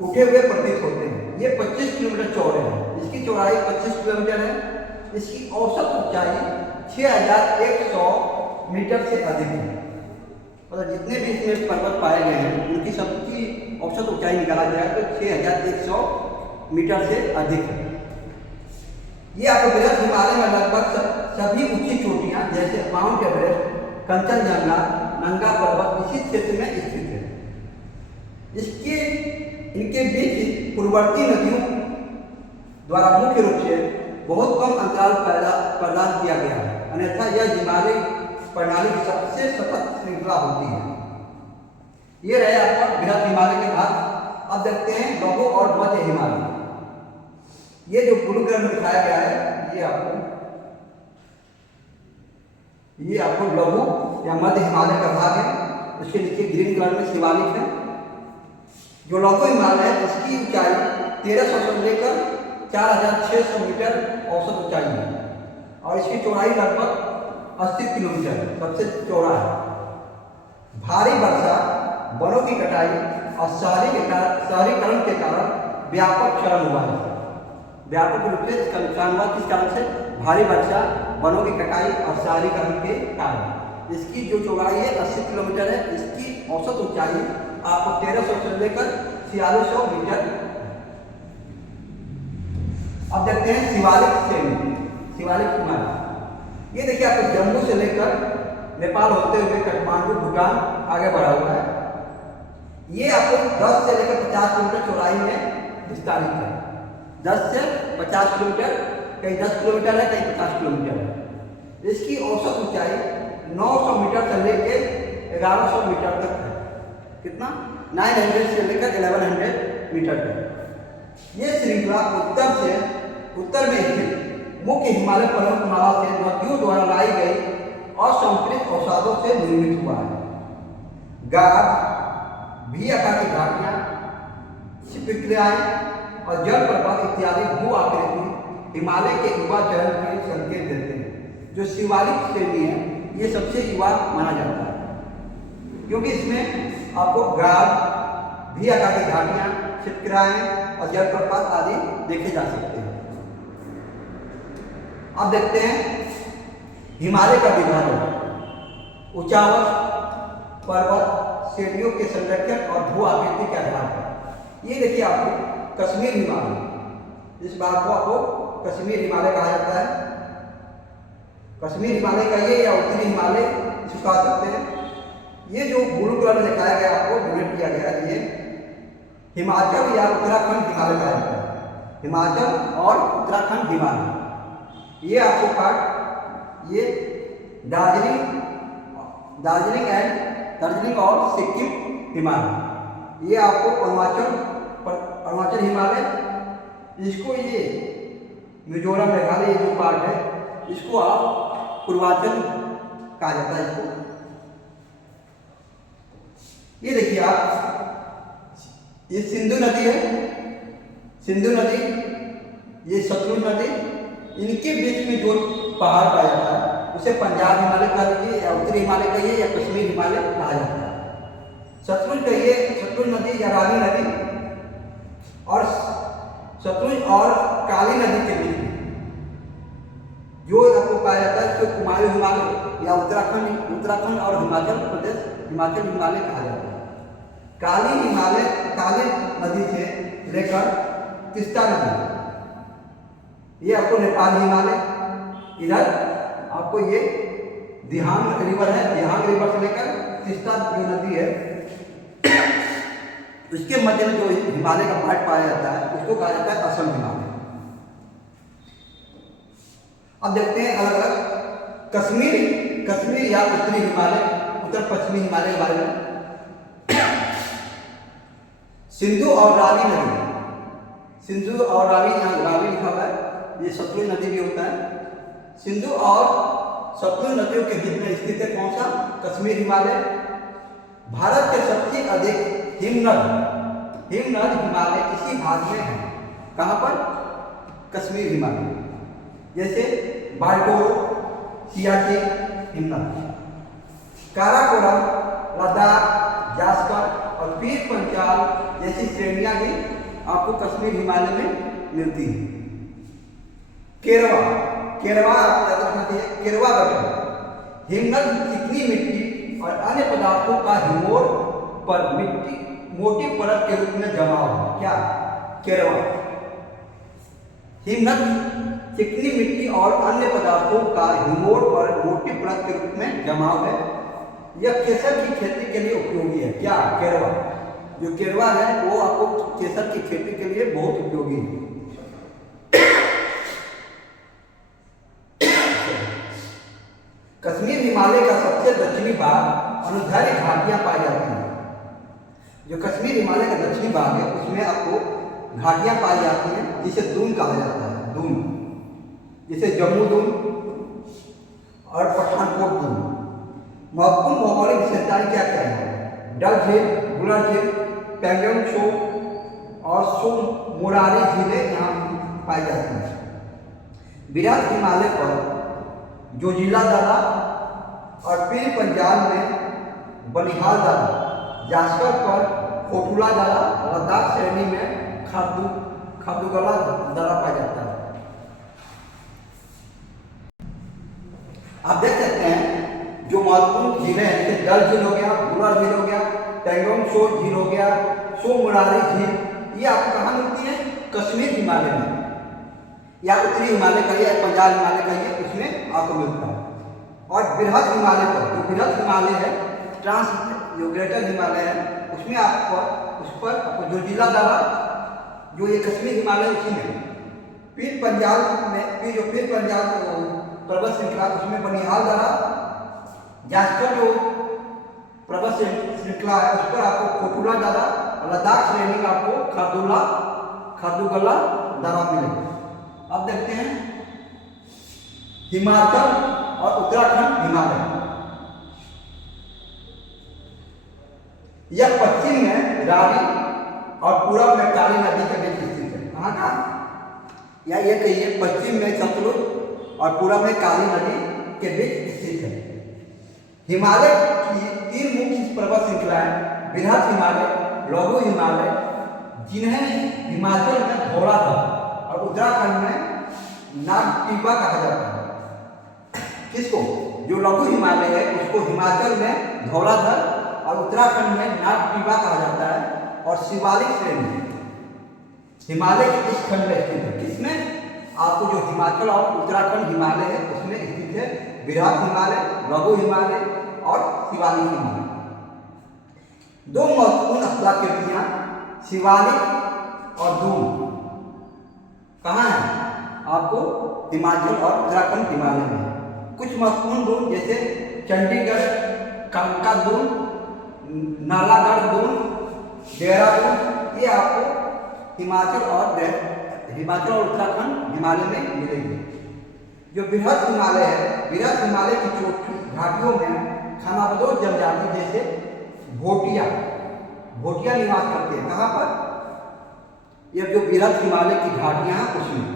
उठे हुए प्रतीत होते हैं। ये 25 किलोमीटर चौड़े हैं। इसकी चौड़ाई 25 किलोमीटर है। इसकी औसत ऊंचाई 6100 मीटर से अधिक है। मतलब जितने भी इसमें पर्वत पाए गए हैं, उनकी सबकी औसत ऊंचाई निकाला जाए तो 6100 मीटर से अधिक है। ये आपको बृहद हिमालय में लगभग सभी ऊंची चोटियां, जैसे माउंट एवरेस्ट, कंचनजंगा, नंगा पर्वत इसी क्षेत्र में स्थित है। इनके बीच पूर्ववर्ती नदियों द्वारा मुख्य रूप से बहुत कम अंतराल प्रदान किया गया है, अन्यथा यह हिमालय प्रणाली की सबसे सतत श्रृंखला होती है। ये रहे आपका बृहद हिमालय के भाग। अब देखते हैं लघु और मध्य हिमालय। ये जो ब्लू कलर में दिखाया गया है, ये आपको लघु या मध्य हिमालय का भाग है। उसके नीचे ग्रीन कलर में शिवालिक है। जो लघु हिमालय है, इसकी ऊंचाई 1300 से लेकर 4600 मीटर औसत ऊंचाई है, और इसकी चौड़ाई लगभग 80 किलोमीटर सबसे चौड़ा है। भारी वर्षा, वनों की कटाई और शहरीकरण के कारण व्यापक क्षरण हुआ है। व्यापक रूप से इसका नुकसान हुआ। किस कारण से? भारी वर्षा, वनों की कटाई और शहरीकरण के कारण। इसकी जो चौड़ाई है 80 किलोमीटर है। इसकी औसत ऊंचाई आपको 1300 से लेकर 4600 मीटर। अब देखते हैं शिवालिक श्रेणी, शिवालिक हिमालय। ये देखिए आपको जम्मू से लेकर नेपाल होते हुए काठमांडू भूटान आगे बढ़ा हुआ है। ये आपको 10 से लेकर 50 किलोमीटर चौड़ाई में विस्तारित है। 10 से 50 किलोमीटर, कहीं 10 किलोमीटर है, कहीं 50 किलोमीटर है। इसकी औसत ऊंचाई 900 मीटर से लेकर 1100 मीटर तक है। कितना? 900 से लेकर 1100 मीटर तक। ये श्रृंखला उत्तर में स्थित मुख्य हिमालय पर्वतमाला से नदियों द्वारा लाई गई असंतुलित अवसादों से निर्मित हुआ है। गाद, भी आकार की घाटियां, प्रक्रियाएं और जलप्रपात इत्यादि भू आकृति हिमालय के युवा चरण के संकेत देते हैं। जो शिवालिक श्रेणी है ये सबसे युवा माना जाता है, क्योंकि इसमें आपको गाद, भी आकार की घाटियां, प्रक्रियाएं और जलप्रपात आदि देखे जा सकते हैं। अब देखते हैं हिमालय का विभाजन ऊंचावत, पर्वत श्रेणियों के संरक्षण और भू आकृति के आधार पर। ये देखिए आपको कश्मीर हिमालय, इस बात को आपको कश्मीर हिमालय कहा जाता है। कश्मीर हिमालय कहिए या उत्तरी हिमालय इसको कह सकते हैं। ये जो ब्लू कलर में दिखाया गया आपको डोनेट किया गया, ये हिमाचल या उत्तराखंड हिमालय कहा जाता है। हिमाचल और उत्तराखंड हिमालय। ये आपको पार्ट ये दार्जिलिंग और सिक्किम हिमालय। ये आपको अरुणाचल हिमालय, इसको ये मिजोरम मेघालय जो पार्ट है इसको आप पूर्वांचल कहा जाता है इसको। ये देखिए आप, ये सिंधु नदी है, सिंधु नदी, ये सतलुज नदी, इनके बीच में जो पहाड़ पाया जाता है उसे पंजाब हिमालय कह लीजिए या उत्तरी हिमालय कहिए या कश्मीर हिमालय कहा जाता है। सतलुज कहिए, सतलुज नदी या रावी नदी, और सतलुज और काली नदी के बीच में जो आपको पाया जाता है उसको कुमायूं हिमालय या उत्तराखंड और हिमाचल प्रदेश हिमाचल हिमालय कहा जाता है। काली नदी से लेकर तीस्ता नदी, ये आपको नेपाल हिमालय, इधर आपको ये दिहांग रिवर है, दिहांग रिवर से लेकर तीस्ता जो नदी है उसके मध्य में जो हिमालय का पार्ट पाया जाता है उसको कहा जाता है असम हिमालय। अब देखते हैं अलग अलग कश्मीर या उत्तरी हिमालय, उत्तर पश्चिमी हिमालय के बारे में। सिंधु और रावी नदी, सिंधु और रावी, यहाँ रावी लिखा हुआ है, ये सतलुज नदी भी होता है। सिंधु और सतलुज नदियों के बीच में स्थित है कौन सा? कश्मीर हिमालय। भारत के सबसे अधिक हिमनद हिमालय इसी भाग में है। कहाँ पर? कश्मीर हिमालय। जैसे बाल्टोरो, सियाचिन हिमनद, काराकोरम, लद्दाख, जास्कर और पीर पंचाल जैसी श्रेणियां भी आपको कश्मीर हिमालय में मिलती हैं। केरवा गठन हिमनद चिकनी मिट्टी और अन्य पदार्थों का हिमोर पर मोटी परत के रूप में जमाव है। क्या? केरवा हिमनद चिकनी मिट्टी और अन्य पदार्थों का हिमोर पर मोटी परत के रूप में जमाव है। यह केसर की खेती के लिए उपयोगी है। क्या? केरवा। जो केरवा है वो आपको केसर की खेती के लिए बहुत उपयोगी है। कश्मीर हिमालय का सबसे दक्षिणी भाग अनुदैर्घ्य घाटियां पाई जाती हैं। जो कश्मीर हिमालय का दक्षिणी भाग है उसमें आपको घाटियां पाई जाती हैं जिसे दून कहा जाता है। दून, जैसे जम्मू दून और पठानकोट दून। महत्वपूर्ण भौगोलिक विशेषताएं क्या क्या है? डल झील, बुलर झील, पैंगोंग त्सो और सो मोरारी झीलें यहाँ पाई जाती हैं। विराट हिमालय पर जोजिला दर्रा और पीर पंजाल में बनिहाल दर्रा, जास्कर पर खोटुला दर्रा, लद्दाख श्रेणी में खारदुगला दर्रा पाया जाता है। आप देख सकते हैं जो महत्वपूर्ण झीलें हैं जैसे डल झील हो गया, बुलर झील हो गया, पैंगोंग त्सो झील हो गया, सो मोरारी झील, ये आपको कहाँ मिलती है? कश्मीर हिमालय में या उत्तरी हिमालय कहिए या पंजाब हिमालय कहिए, उसमें आपको मिलता है। और बृहद हिमालय पर, जो बृहद हिमालय है, ट्रांस जो ग्रेटर हिमालय है, उसमें आपको उस पर आपको जोजिला दर्रा, जो ये कश्मीर हिमालय उसी में, पीर पंजाल में, पीर पंजाल पर्वत श्रृंखला उसमें बनिहाल दर्रा, जास्कर जो पर्वत श्रृंखला है उस पर आपको खोटुला दर्रा, और लद्दाख श्रेणी में आपको खारदुगला दर्रा मिलेगा। अब देखते हैं हिमाचल और उत्तराखंड हिमालय। यह पश्चिम में रावी और पूरब में काली नदी के बीच स्थित है। कहाँ का? या ये कहिए पश्चिम में सतलुज और पूरब में काली नदी के बीच स्थित है। हिमालय की 3 मुख्य पर्वत श्रृंखलाएं बृहद हिमालय, लघु हिमालय, जिन्हें हिमाचल में धौलाधर और उत्तराखंड में नागटिबा कहा जाता है। किसको? जो लघु हिमालय है उसको हिमाचल में धौलाधर और उत्तराखंड में नागटिबा कहा जाता है। और शिवालिक श्रेणी हिमालय के इस खंड में स्थित है। किसमें? आपको जो हिमाचल और उत्तराखंड हिमालय है उसमें स्थित है बृहद हिमालय, लघु हिमालय और शिवालिक हिमालय। 2 महत्वपूर्ण स्थलाकृतियां शिवालिक और दून कहाँ है? आपको हिमाचल और उत्तराखंड हिमालय में। कुछ महत्वपूर्ण दून जैसे चंडीगढ़ कांका दून, नालागढ़ दून, देहरादून, ये आपको हिमाचल और उत्तराखंड हिमालय में मिलेंगे। जो बृहद हिमालय है, बृहद हिमालय की घाटियों में खानाबदोश जनजाति जैसे भोटिया निवास करते हैं। कहाँ पर? यह जो बृहद हिमालय की घाटियां हैं उसमें।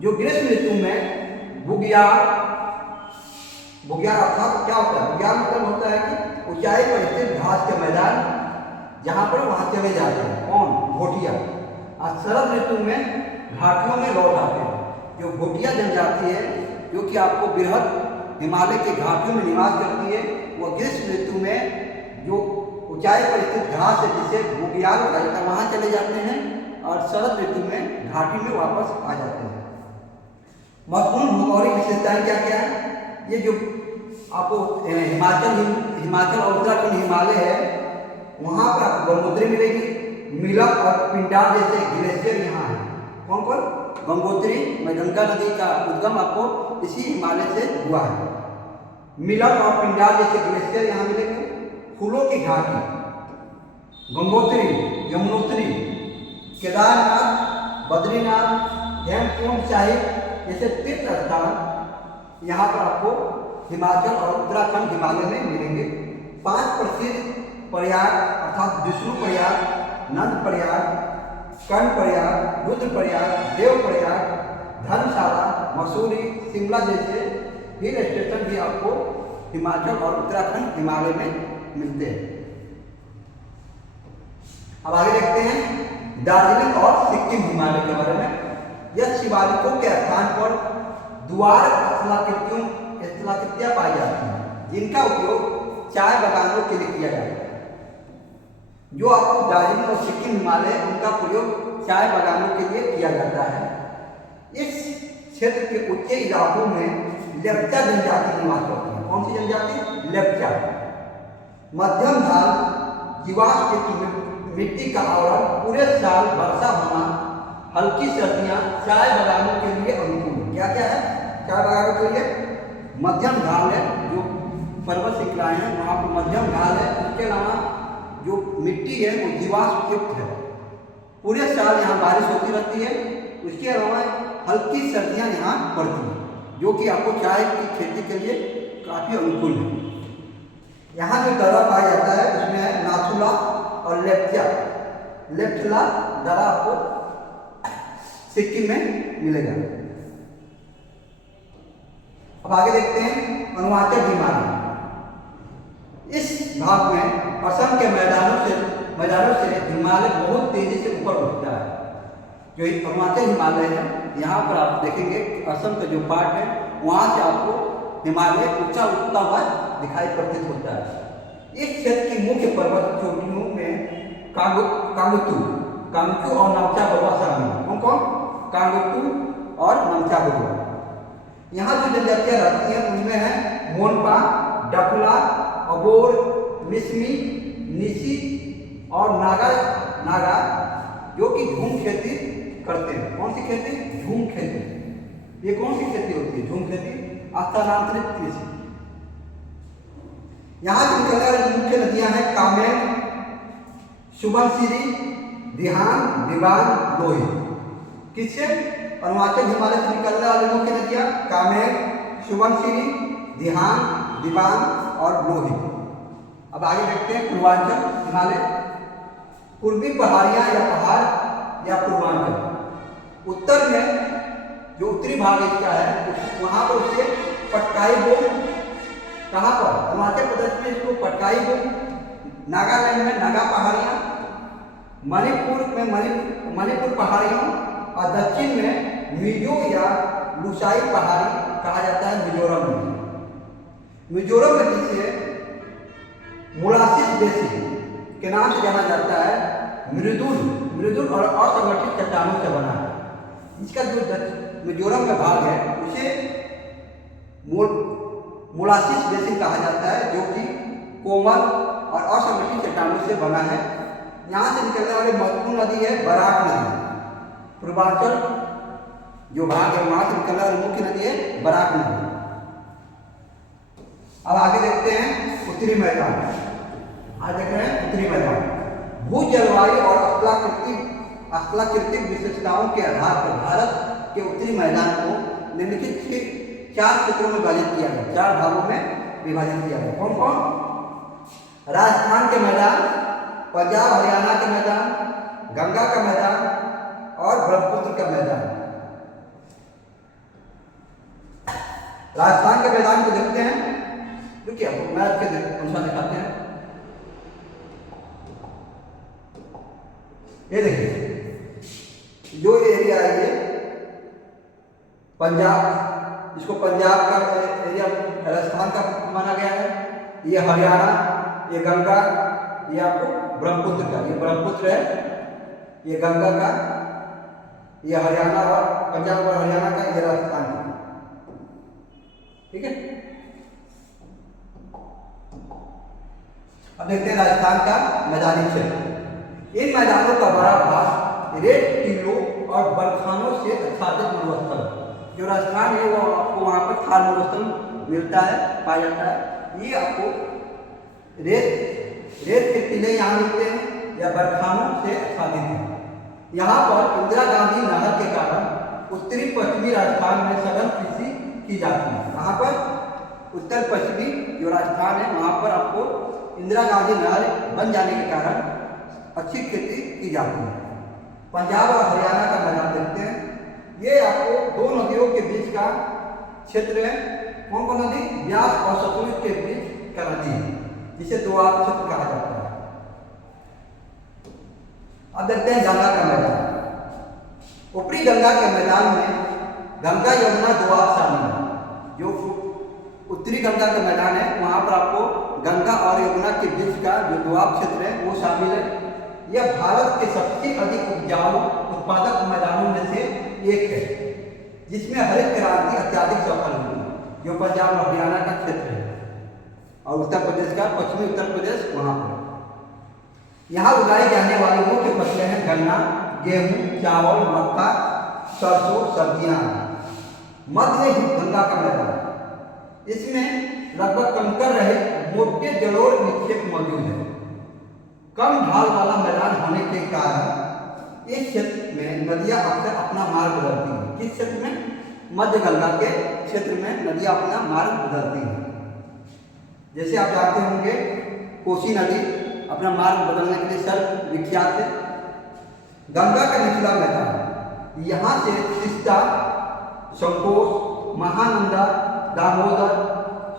जो ग्रीष्म ऋतु में बुग्याल अर्थात क्या होता है? बुग्याल मतलब होता है कि ऊंचाई पर स्थित घास के मैदान, जहाँ पर वहाँ चले जाते हैं। कौन? भोटिया। और शरद ऋतु में घाटियों में लौट आते हैं। जो भोटिया जनजाति है जो कि आपको बृहद हिमालय के घाटियों में निवास करती है, वह ग्रीष्म ऋतु में जो ऊंचाई पर स्थित घास है जिसे बुग्याल कहा जाता है वहाँ चले जाते हैं, और शरद ऋतु में घाटी में वापस आ जाते हैं। महत्वपूर्ण भौगोलिक विशेषताएं क्या क्या है? ये जो आपको हिमाचल और उत्तराखंड हिमालय है, वहाँ पर आपको गंगोत्री मिलेगी, मिलक और पिंडार जैसे ग्लेशियर यहाँ है। कौन कौन? गंगोत्री में गंगा नदी का उद्गम आपको इसी हिमालय से हुआ है। मिलक और पिंडार जैसे ग्लेशियर यहाँ मिलेंगे। फूलों की घाटी गंगोत्री, यमुनोत्री, केदारनाथ, बद्रीनाथ, हेमकुंड साहिब जैसे तीर्थ स्थान यहाँ पर आपको हिमाचल और उत्तराखंड हिमालय में मिलेंगे। 5 प्रसिद्ध प्रयाग अर्थात विष्णु प्रयाग, नंद प्रयाग, कर्ण प्रयाग, रुद्र प्रयाग, देव प्रयाग, धर्मशाला, मसूरी, शिमला जैसे हिल स्टेशन भी आपको हिमाचल और उत्तराखंड हिमालय में मिलते हैं। अब आगे देखते हैं दार्जिलिंग और सिक्किम हिमालय के बारे में। यह शिवालिकों के स्थान पर द्वार स्थलाकृतियां पाई जाती हैं, जिनका उपयोग चाय बागानों के लिए किया जाता है। जो आपको दार्जिलिंग और सिक्किम हिमालय उनका प्रयोग चाय बागानों के लिए किया जाता है। इस क्षेत्र के ऊंचे इलाकों में लेप्चा जनजाति निवास करती है। कौन सी जनजाति? लेप्चा। मध्यम ढाल जीवाश्म की मिट्टी का आवरण, पूरे साल वर्षा होना, हल्की सर्दियां चाय बागानों के लिए अनुकूल है। क्या क्या है चाय बागानों के लिए? मध्यम ढाल है, जो पर्वत श्रृंखलाएं हैं वहाँ पर मध्यम ढाल है। उसके अलावा जो मिट्टी है वो जीवाश्म युक्त है, पूरे साल यहाँ बारिश होती रहती है। उसके अलावा हल्की सर्दियाँ यहाँ पड़ती हैं, जो कि आपको चाय की खेती के लिए काफ़ी अनुकूल है। यहाँ जो दर्रा पाया जाता है उसमें है नाथुला और लेप्चला दर्रा आपको सिक्किम में मिलेगा। अब आगे देखते हैं अरुणाचल हिमालय। इस भाग में असम के मैदानों से हिमालय बहुत तेजी से ऊपर उठता है। जो अरुणाचल हिमालय है, यहाँ पर आप देखेंगे असम का जो पार्ट है वहाँ से आपको हिमालय ऊंचा उठता हुआ दिखाई प्रतीत होता है। इस क्षेत्र की मुख्य पर्वत चोटियों में कांगतू और नमचा बरुआ शामिल है। कौन कौन? कांगतू और नमचा बरुआ। यहाँ जो जनजातियाँ रहती हैं उनमें है मोनपा, डफला, अबोर, मिसमी, निसी और नागा जो कि झूम खेती करते हैं। कौन सी खेती? झूम खेती। ये कौन सी खेती होती है? झूम खेती, स्थानांतरित कृषि। यहाँ की निकलने वाली मुख्य नदियां हैं कामेंग, सुबनसिरी, दिहान, दिबांग, लोही। किससे? अरुणाचल हिमालय से निकलने वाली मुख्य नदियां कामेंग, सुबनसिरी, दिहान, दिबांग और लोही। अब आगे देखते हैं पूर्वांचल हिमालय, पूर्वी पहाड़ियां या पहाड़ या पूर्वांचल। उत्तर में जो उत्तरी भाग इसका है वहां पर उसे पटकाई बोम, कहाँ पर? अरुणाचल प्रदेश में इसको पटकाई बोम, नागालैंड में नागा पहाड़ियां, मणिपुर में मणिपुर पहाड़ियों और दक्षिण में मिजो या लुसाई पहाड़ी कहा जाता है मिजोरम में। मिजोरम में जिसे मोलासिस बेसिन के नाम से जाना जाता है, मृदुल और असंगठित चट्टानों से बना है। इसका जो मिजोरम में भाग है उसे मोलासिस बेसिन कहा जाता है, जो कि कोमल और असंगठित चट्टानों से बना है। यहाँ से निकलने वाली महत्वपूर्ण नदी है बराक नदी। पूर्वांचल जो भाग है वहां से निकलने वाली मुख्य नदी है बराक नदी। अब आगे देखते हैं उत्तरी मैदान। आज देख रहे हैं उत्तरी मैदान। भू जलवायु और स्थलाकृतिक विशेषताओं के आधार पर भारत के उत्तरी मैदान को निम्नलिखित 4 क्षेत्रों में विभाजित किया गया, 4 भागों में विभाजित किया गया। कौन कौन? राजस्थान के मैदान, पंजाब हरियाणा के मैदान, गंगा का मैदान और ब्रह्मपुत्र का मैदान। राजस्थान के मैदान को देखते हैं, देखिए मैप के अनुसार दिखाते हैं। ये देखिए जो एरिया है ये पंजाब, इसको पंजाब का एरिया राजस्थान का माना गया है। ये हरियाणा, ये गंगा, ये आपको ब्रह्मपुत्र का, ये ब्रह्मपुत्र है, ये गंगा का, ये हरियाणा और पंजाब और हरियाणा का, ये राजस्थान का। ठीक है। अब देखते हैं राजस्थान का मैदानी क्षेत्र। इन मैदानों का बड़ा भाग रेत टीलों और बरखानों से आच्छादित मरुस्थल। जो राजस्थान है वो आपको वहाँ पर थार मरुस्थल मिलता है, पाया जाता है। ये आपको रेत के टीले यहाँ मिलते हैं या बरखानों से आच्छादित हैं। यहाँ पर इंदिरा गांधी नहर के कारण उत्तरी पश्चिमी राजस्थान में सघन कृषि की जाती है। कहाँ पर? उत्तर पश्चिमी जो राजस्थान है वहाँ पर आपको इंदिरा गांधी नहर बन जाने के कारण अच्छी खेती की जाती है। पंजाब और हरियाणा का मैदान देखते हैं। ये आपको 2 नदियों के बीच का क्षेत्र है। कौन कौन नदी? ब्यास और सतलुज के बीच का नदी है, जिसे दोआब क्षेत्र कहा जाता है। अब देखते हैं गंगा का मैदान। ऊपरी गंगा के मैदान में गंगा यमुना दोआब शामिल है। जो उत्तरी गंगा का मैदान है वहाँ पर आपको गंगा और यमुना के बीच का जो दोआब क्षेत्र है वो शामिल है। यह भारत के सबसे अधिक उपजाऊ उत्पादक मैदानों में से एक है, जिसमें हरित क्रांति अत्याधिक सफल हुई, जो पंजाब और हरियाणा का क्षेत्र है और उत्तर प्रदेश का पश्चिमी उत्तर प्रदेश वहाँ पर। यहाँ उगाई जाने वाली मुख्य फसलें हैं गन्ना, गेहूँ, चावल, मक्का, सरसों, सब्जियाँ। मध्य में गंगा का मैदान, इसमें लगभग कंकर रहित मोटे जलोढ़ निक्षेप मौजूद है। कम ढाल वाला मैदान होने के कारण इस क्षेत्र में नदियां अक्सर अपना मार्ग बदलती हैं। किस क्षेत्र में? मध्य गंगा के क्षेत्र में नदियां अपना मार्ग बदलती हैं। जैसे आप जानते होंगे कोसी नदी अपना मार्ग बदलने के लिए सर्व विख्यात है। गंगा का निचला मैदान, यहाँ से तीस्ता, संकोश, महानंदा, दामोदर,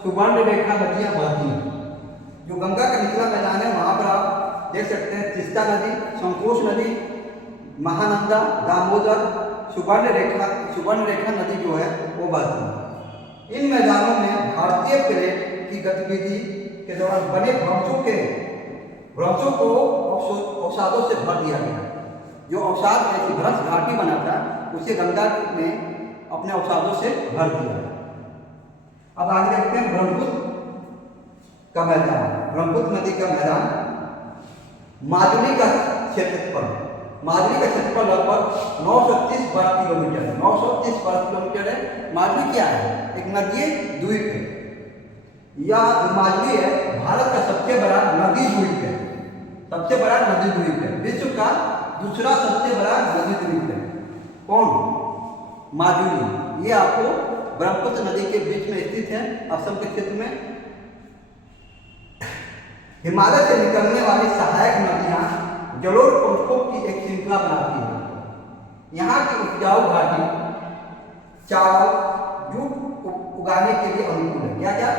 सुवर्ण रेखा नदियाँ बहती हैं। जो गंगा का निचला मैदान है वहाँ पर आप देख सकते हैं तीस्ता नदी, संकोश नदी, महानंदा, दामोदर, सुवर्ण रेखा नदी जो है वो बहती है। इन मैदानों में भारतीय प्लेट की गतिविधि के दौरान बने भ्रंशों को अवसादों से भर दिया गया। जो अवसाद ऐसी भ्रंश घाटी बना था उसे गंगा ने अपने अवसादों से भर दिया। अब आगे देखते हैं ब्रह्मपुत्र का मैदान। ब्रह्मपुत्र नदी का मैदान, माजुली का क्षेत्रफल, माजुली का क्षेत्रफल लगभग 930 वर्ग किलोमीटर है। 930 वर्ग किलोमीटर है। माजुली क्या है? एक नदी द्वीप है। यह जो माजुली है भारत का सबसे बड़ा नदी द्वीप है, सबसे बड़ा नदी द्वीप है, विश्व का दूसरा सबसे बड़ा नदी द्वीप है। कौन? माजुली। ये आपको ब्रह्मपुत्र नदी के बीच में स्थित है, असम के क्षेत्र में। हिमालय से निकलने वाली सहायक नदियां जलोढ़ पंखों की एक श्रृंखला बनाती है। यहाँ की उपजाऊ घाटी चावल, जूट उगाने के लिए अनुकूल है। क्या क्या?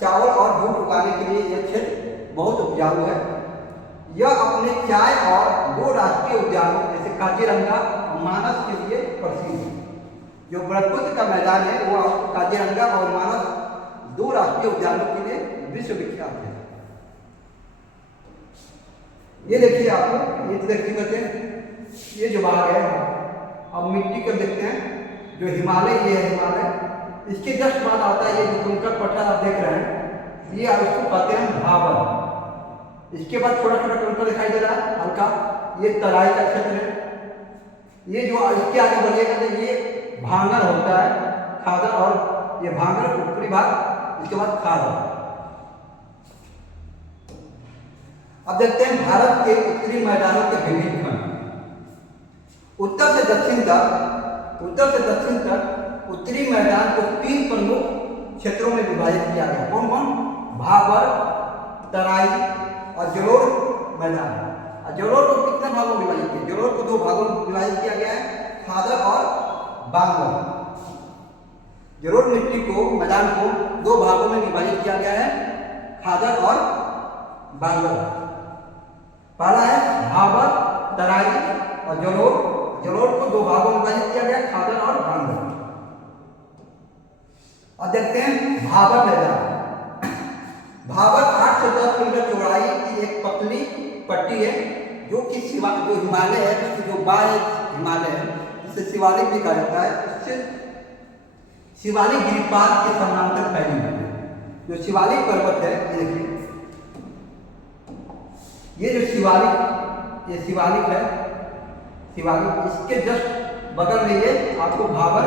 चावल और जूट उगाने के लिए यह क्षेत्र बहुत उपजाऊ है। यह अपने चाय और 2 राष्ट्रीय उद्यानों जैसे काजीरंगा और मानस के लिए प्रसिद्ध है। जो ब्रह्मपुत्र का मैदान है वो काजीरंगा और मानस 2 राष्ट्रीय उद्यानों के लिए विश्वविख्यात है। ये देखिए आपको, ये तो व्यक्तिगत है, ये जो भाग है। अब मिट्टी का देखते हैं, जो हिमालय, ये है हिमालय। इसके जस्ट बाद आता है ये जो कंकड़ पत्थर आप देख रहे हैं, ये आप इसको कहते हैं भाबर। इसके बाद छोटा छोटा कंकड़ दिखाई दे रहा है हल्का, ये तराई का क्षेत्र है। ये जो इसके आगे बढ़िएगा तो ये भांगर होता है, खादर, और ये भांगर ऊपरी भाग, इसके बाद खादर। अब देखते हैं भारत के उत्तरी मैदानों के विभिन्न खंड। उत्तर से दक्षिण तक उत्तरी मैदान को 3 प्रमुख क्षेत्रों में विभाजित किया गया। कौन कौन? भाबर, तराई और जलोढ़ मैदान। और जलोढ़ को कितने भागों में विभाजित किया? जलोढ़ को 2 भागों में विभाजित किया गया है, खादर और बांगर। जलोढ़ मिट्टी को, मैदान को 2 भागों में विभाजित किया गया है, खादर और बांगर। पहला है भाबर, तराई और जलोढ़। जलोढ़ को 2 भागों में विभाजित किया गया, खादर और बांगर। और देखते हैं भाबर मैदान। भाबर 8 से 10 किलोमीटर चौड़ाई की एक पतली पट्टी है, जो कि जो हिमालय है, जो बाह्य हिमालय है, जिसे शिवालिक भी कहा जाता है, उससे शिवालिक गिरिपाद के समानांतर फैली हुई है। जो शिवालिक पर्वत है, ये देखिए, ये जो शिवालिक, ये शिवालिक है, शिवालिक, इसके जस्ट बगल में ये आपको भाबर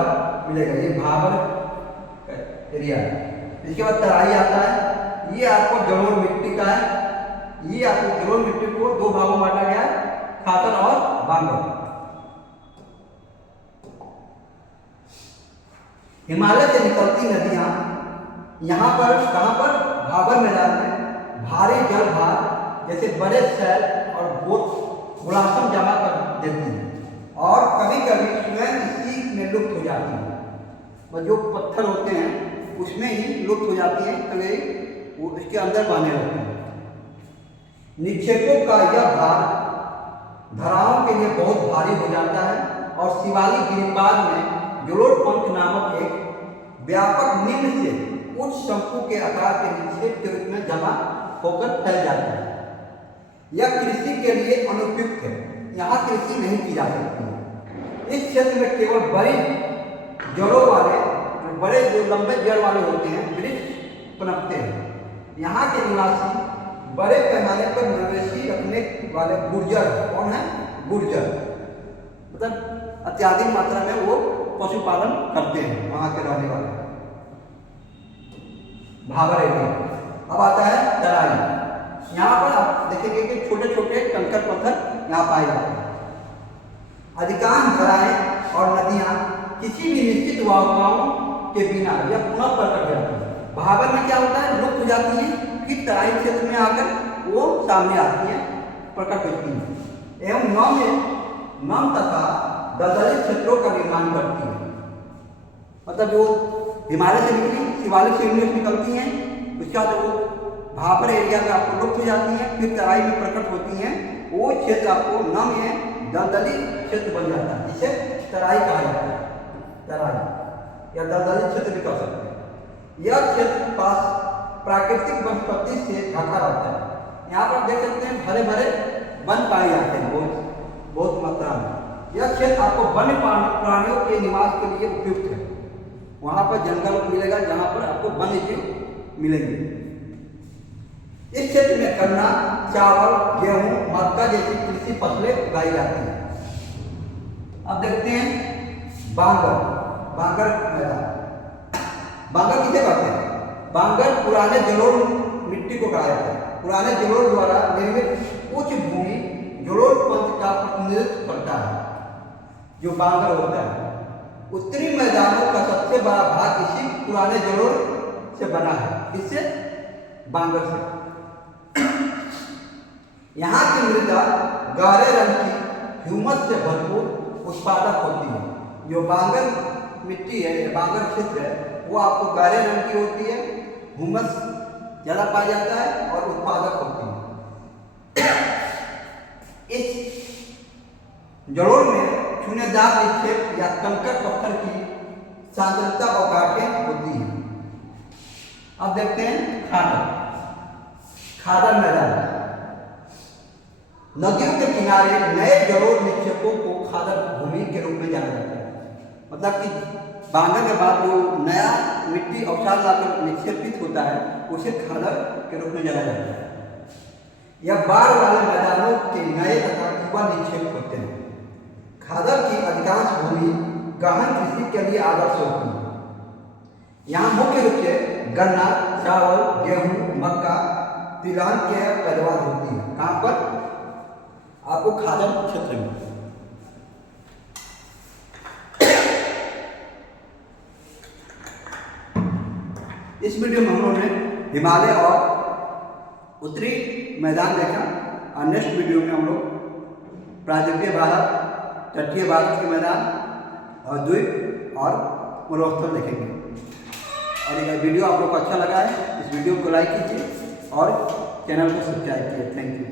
मिलेगा। ये भाबर एरिया है। इसके बाद तराई आता है, ये आपको जलोढ़ मिट्टी का है। ये आपको जलोढ़ मिट्टी को 2 भागों में बांटा गया है, खादर और बांगर। हिमालय से निकलती नदियां यहाँ पर, कहाँ पर? भाबर मैदान में भारी जल भार जैसे बड़े शैल और गोलासम जमा कर देती है, और कभी कभी स्वयं इसी में लुप्त हो जाती है। और जो पत्थर होते हैं उसमें ही लुप्त हो जाती है, कभी वो इसके अंदर बहने लगते हैं। निक्षेपों का यह भार धराओं के लिए बहुत भारी हो जाता है, और शिवालिक गिरिपाद में जलोढ़ पंख नामक एक व्यापक निम्न से उच्च शंकु के आकार के निक्षेप के रूप में जमा होकर फैल जाता है। यह कृषि के लिए अनुपयुक्त है, यहाँ कृषि नहीं की जा सकती है। इस क्षेत्र में केवल बड़ी जड़ों वाले, बड़े जो लंबे जड़ वाले होते हैं, वृक्ष पनपते हैं। यहाँ के निवासी बड़े पैमाने पर मवेशी रखने वाले गुर्जर। कौन है? गुर्जर। मतलब अत्याधिक मात्रा में वो पशुपालन करते हैं वहाँ के रहने वाले। भाबर एरिया। अब आता है तराई। यहाँ पर आप देखेंगे कि छोटे छोटे कंकड़ पत्थर यहाँ पाए जाते हैं। अधिकांश धाराएं और नदियाँ किसी भी निश्चित वायुओं के बिना यह पुनः प्रकट हो जाती है। भाबर में क्या होता है? लुप्त हो जाती है, फिर तराई क्षेत्र में आकर वो सामने आती है, प्रकट होती है, एवं नम तथा दलदली क्षेत्रों का निर्माण करती है। मतलब जो हिमालय से निकली, शिवालिक से निकलती हैं, उसके बाद वो भाबर एरिया में आपको लुप्त हो जाती हैं, फिर तराई में प्रकट होती हैं। वो क्षेत्र आपको नम है दलदली क्षेत्र बन जाता है, जिसे तराई कहा जाता है। तराई या दलदली क्षेत्र भी कह सकते हैं। यह क्षेत्र पास प्राकृतिक वनस्पति से ढका रहता है। यहाँ पर देख सकते हैं भरे भरे वन पाए जाते हैं बहुत मात्रा में। यह क्षेत्र आपको वन्य प्राणियों के निवास के लिए उपयुक्त है। वहाँ पर जंगल मिलेगा जहाँ पर आपको वन्य जीव मिलेंगे। इस क्षेत्र में गन्ना, चावल, गेहूं, मक्का जैसी कृषि फसलें उगाई जाती हैं। अब देखते हैं बांगर मैदान। बांगर किसे कहते हैं? बांगर पुराने जलोढ़ मिट्टी को कहा जाता है। पुराने जलोढ़ द्वारा निर्मित उच्च भूमि जलोढ़ पंथ का प्रतिनिधित्व करता है, जो बांगर होता है। उत्तरी मैदानों का सबसे बड़ा भाग इसी पुराने जलोढ़ से बना है। इससे बांगर से यहाँ की मृदा गहरे रंग की ह्यूमस से भरपूर उत्पादक होती है। जो बांगर मिट्टी है, बांगर क्षेत्र है, वो आपको गहरे रंग की होती है, ह्यूमस ज़्यादा पाया जाता है और उत्पादक होती है। इस जलोढ़ में चूनेदार निक्षेप या कंकड़ पत्थर की सांद्रता और गांठें होती हैं। अब देखते हैं खादर मैदान। नदियों के किनारे नए जलोढ़ निक्षेपों को खादर भूमि के रूप में जाना जाता है। मतलब कि बांगर के बाद जो नया मिट्टी अवसाद लाकर निक्षेपित होता है उसे खादर के रूप में जाना जाता है। यह बाढ़ वाले मैदानों के नए तथा युवा निक्षेप होते हैं। खादर की अधिकांश भूमि गहन कृषि के लिए आदर्श होती है। यहाँ मुख्य रूप से गन्ना, चावल, गेहूं, मक्का, तिलहन के पैदावार होती है। कहाँ पर? आपको खादर क्षेत्र में। इस वीडियो में हम लोगों ने हिमालय और उत्तरी मैदान देखा, और नेक्स्ट वीडियो में हम लोग प्रायद्वीपीय भारत, तटीय भारत के मैदान और द्वीप और मरुस्थल देखेंगे। और अगर वीडियो आप लोग को अच्छा लगा है, इस वीडियो को लाइक कीजिए और चैनल को सब्सक्राइब कीजिए। Thank you.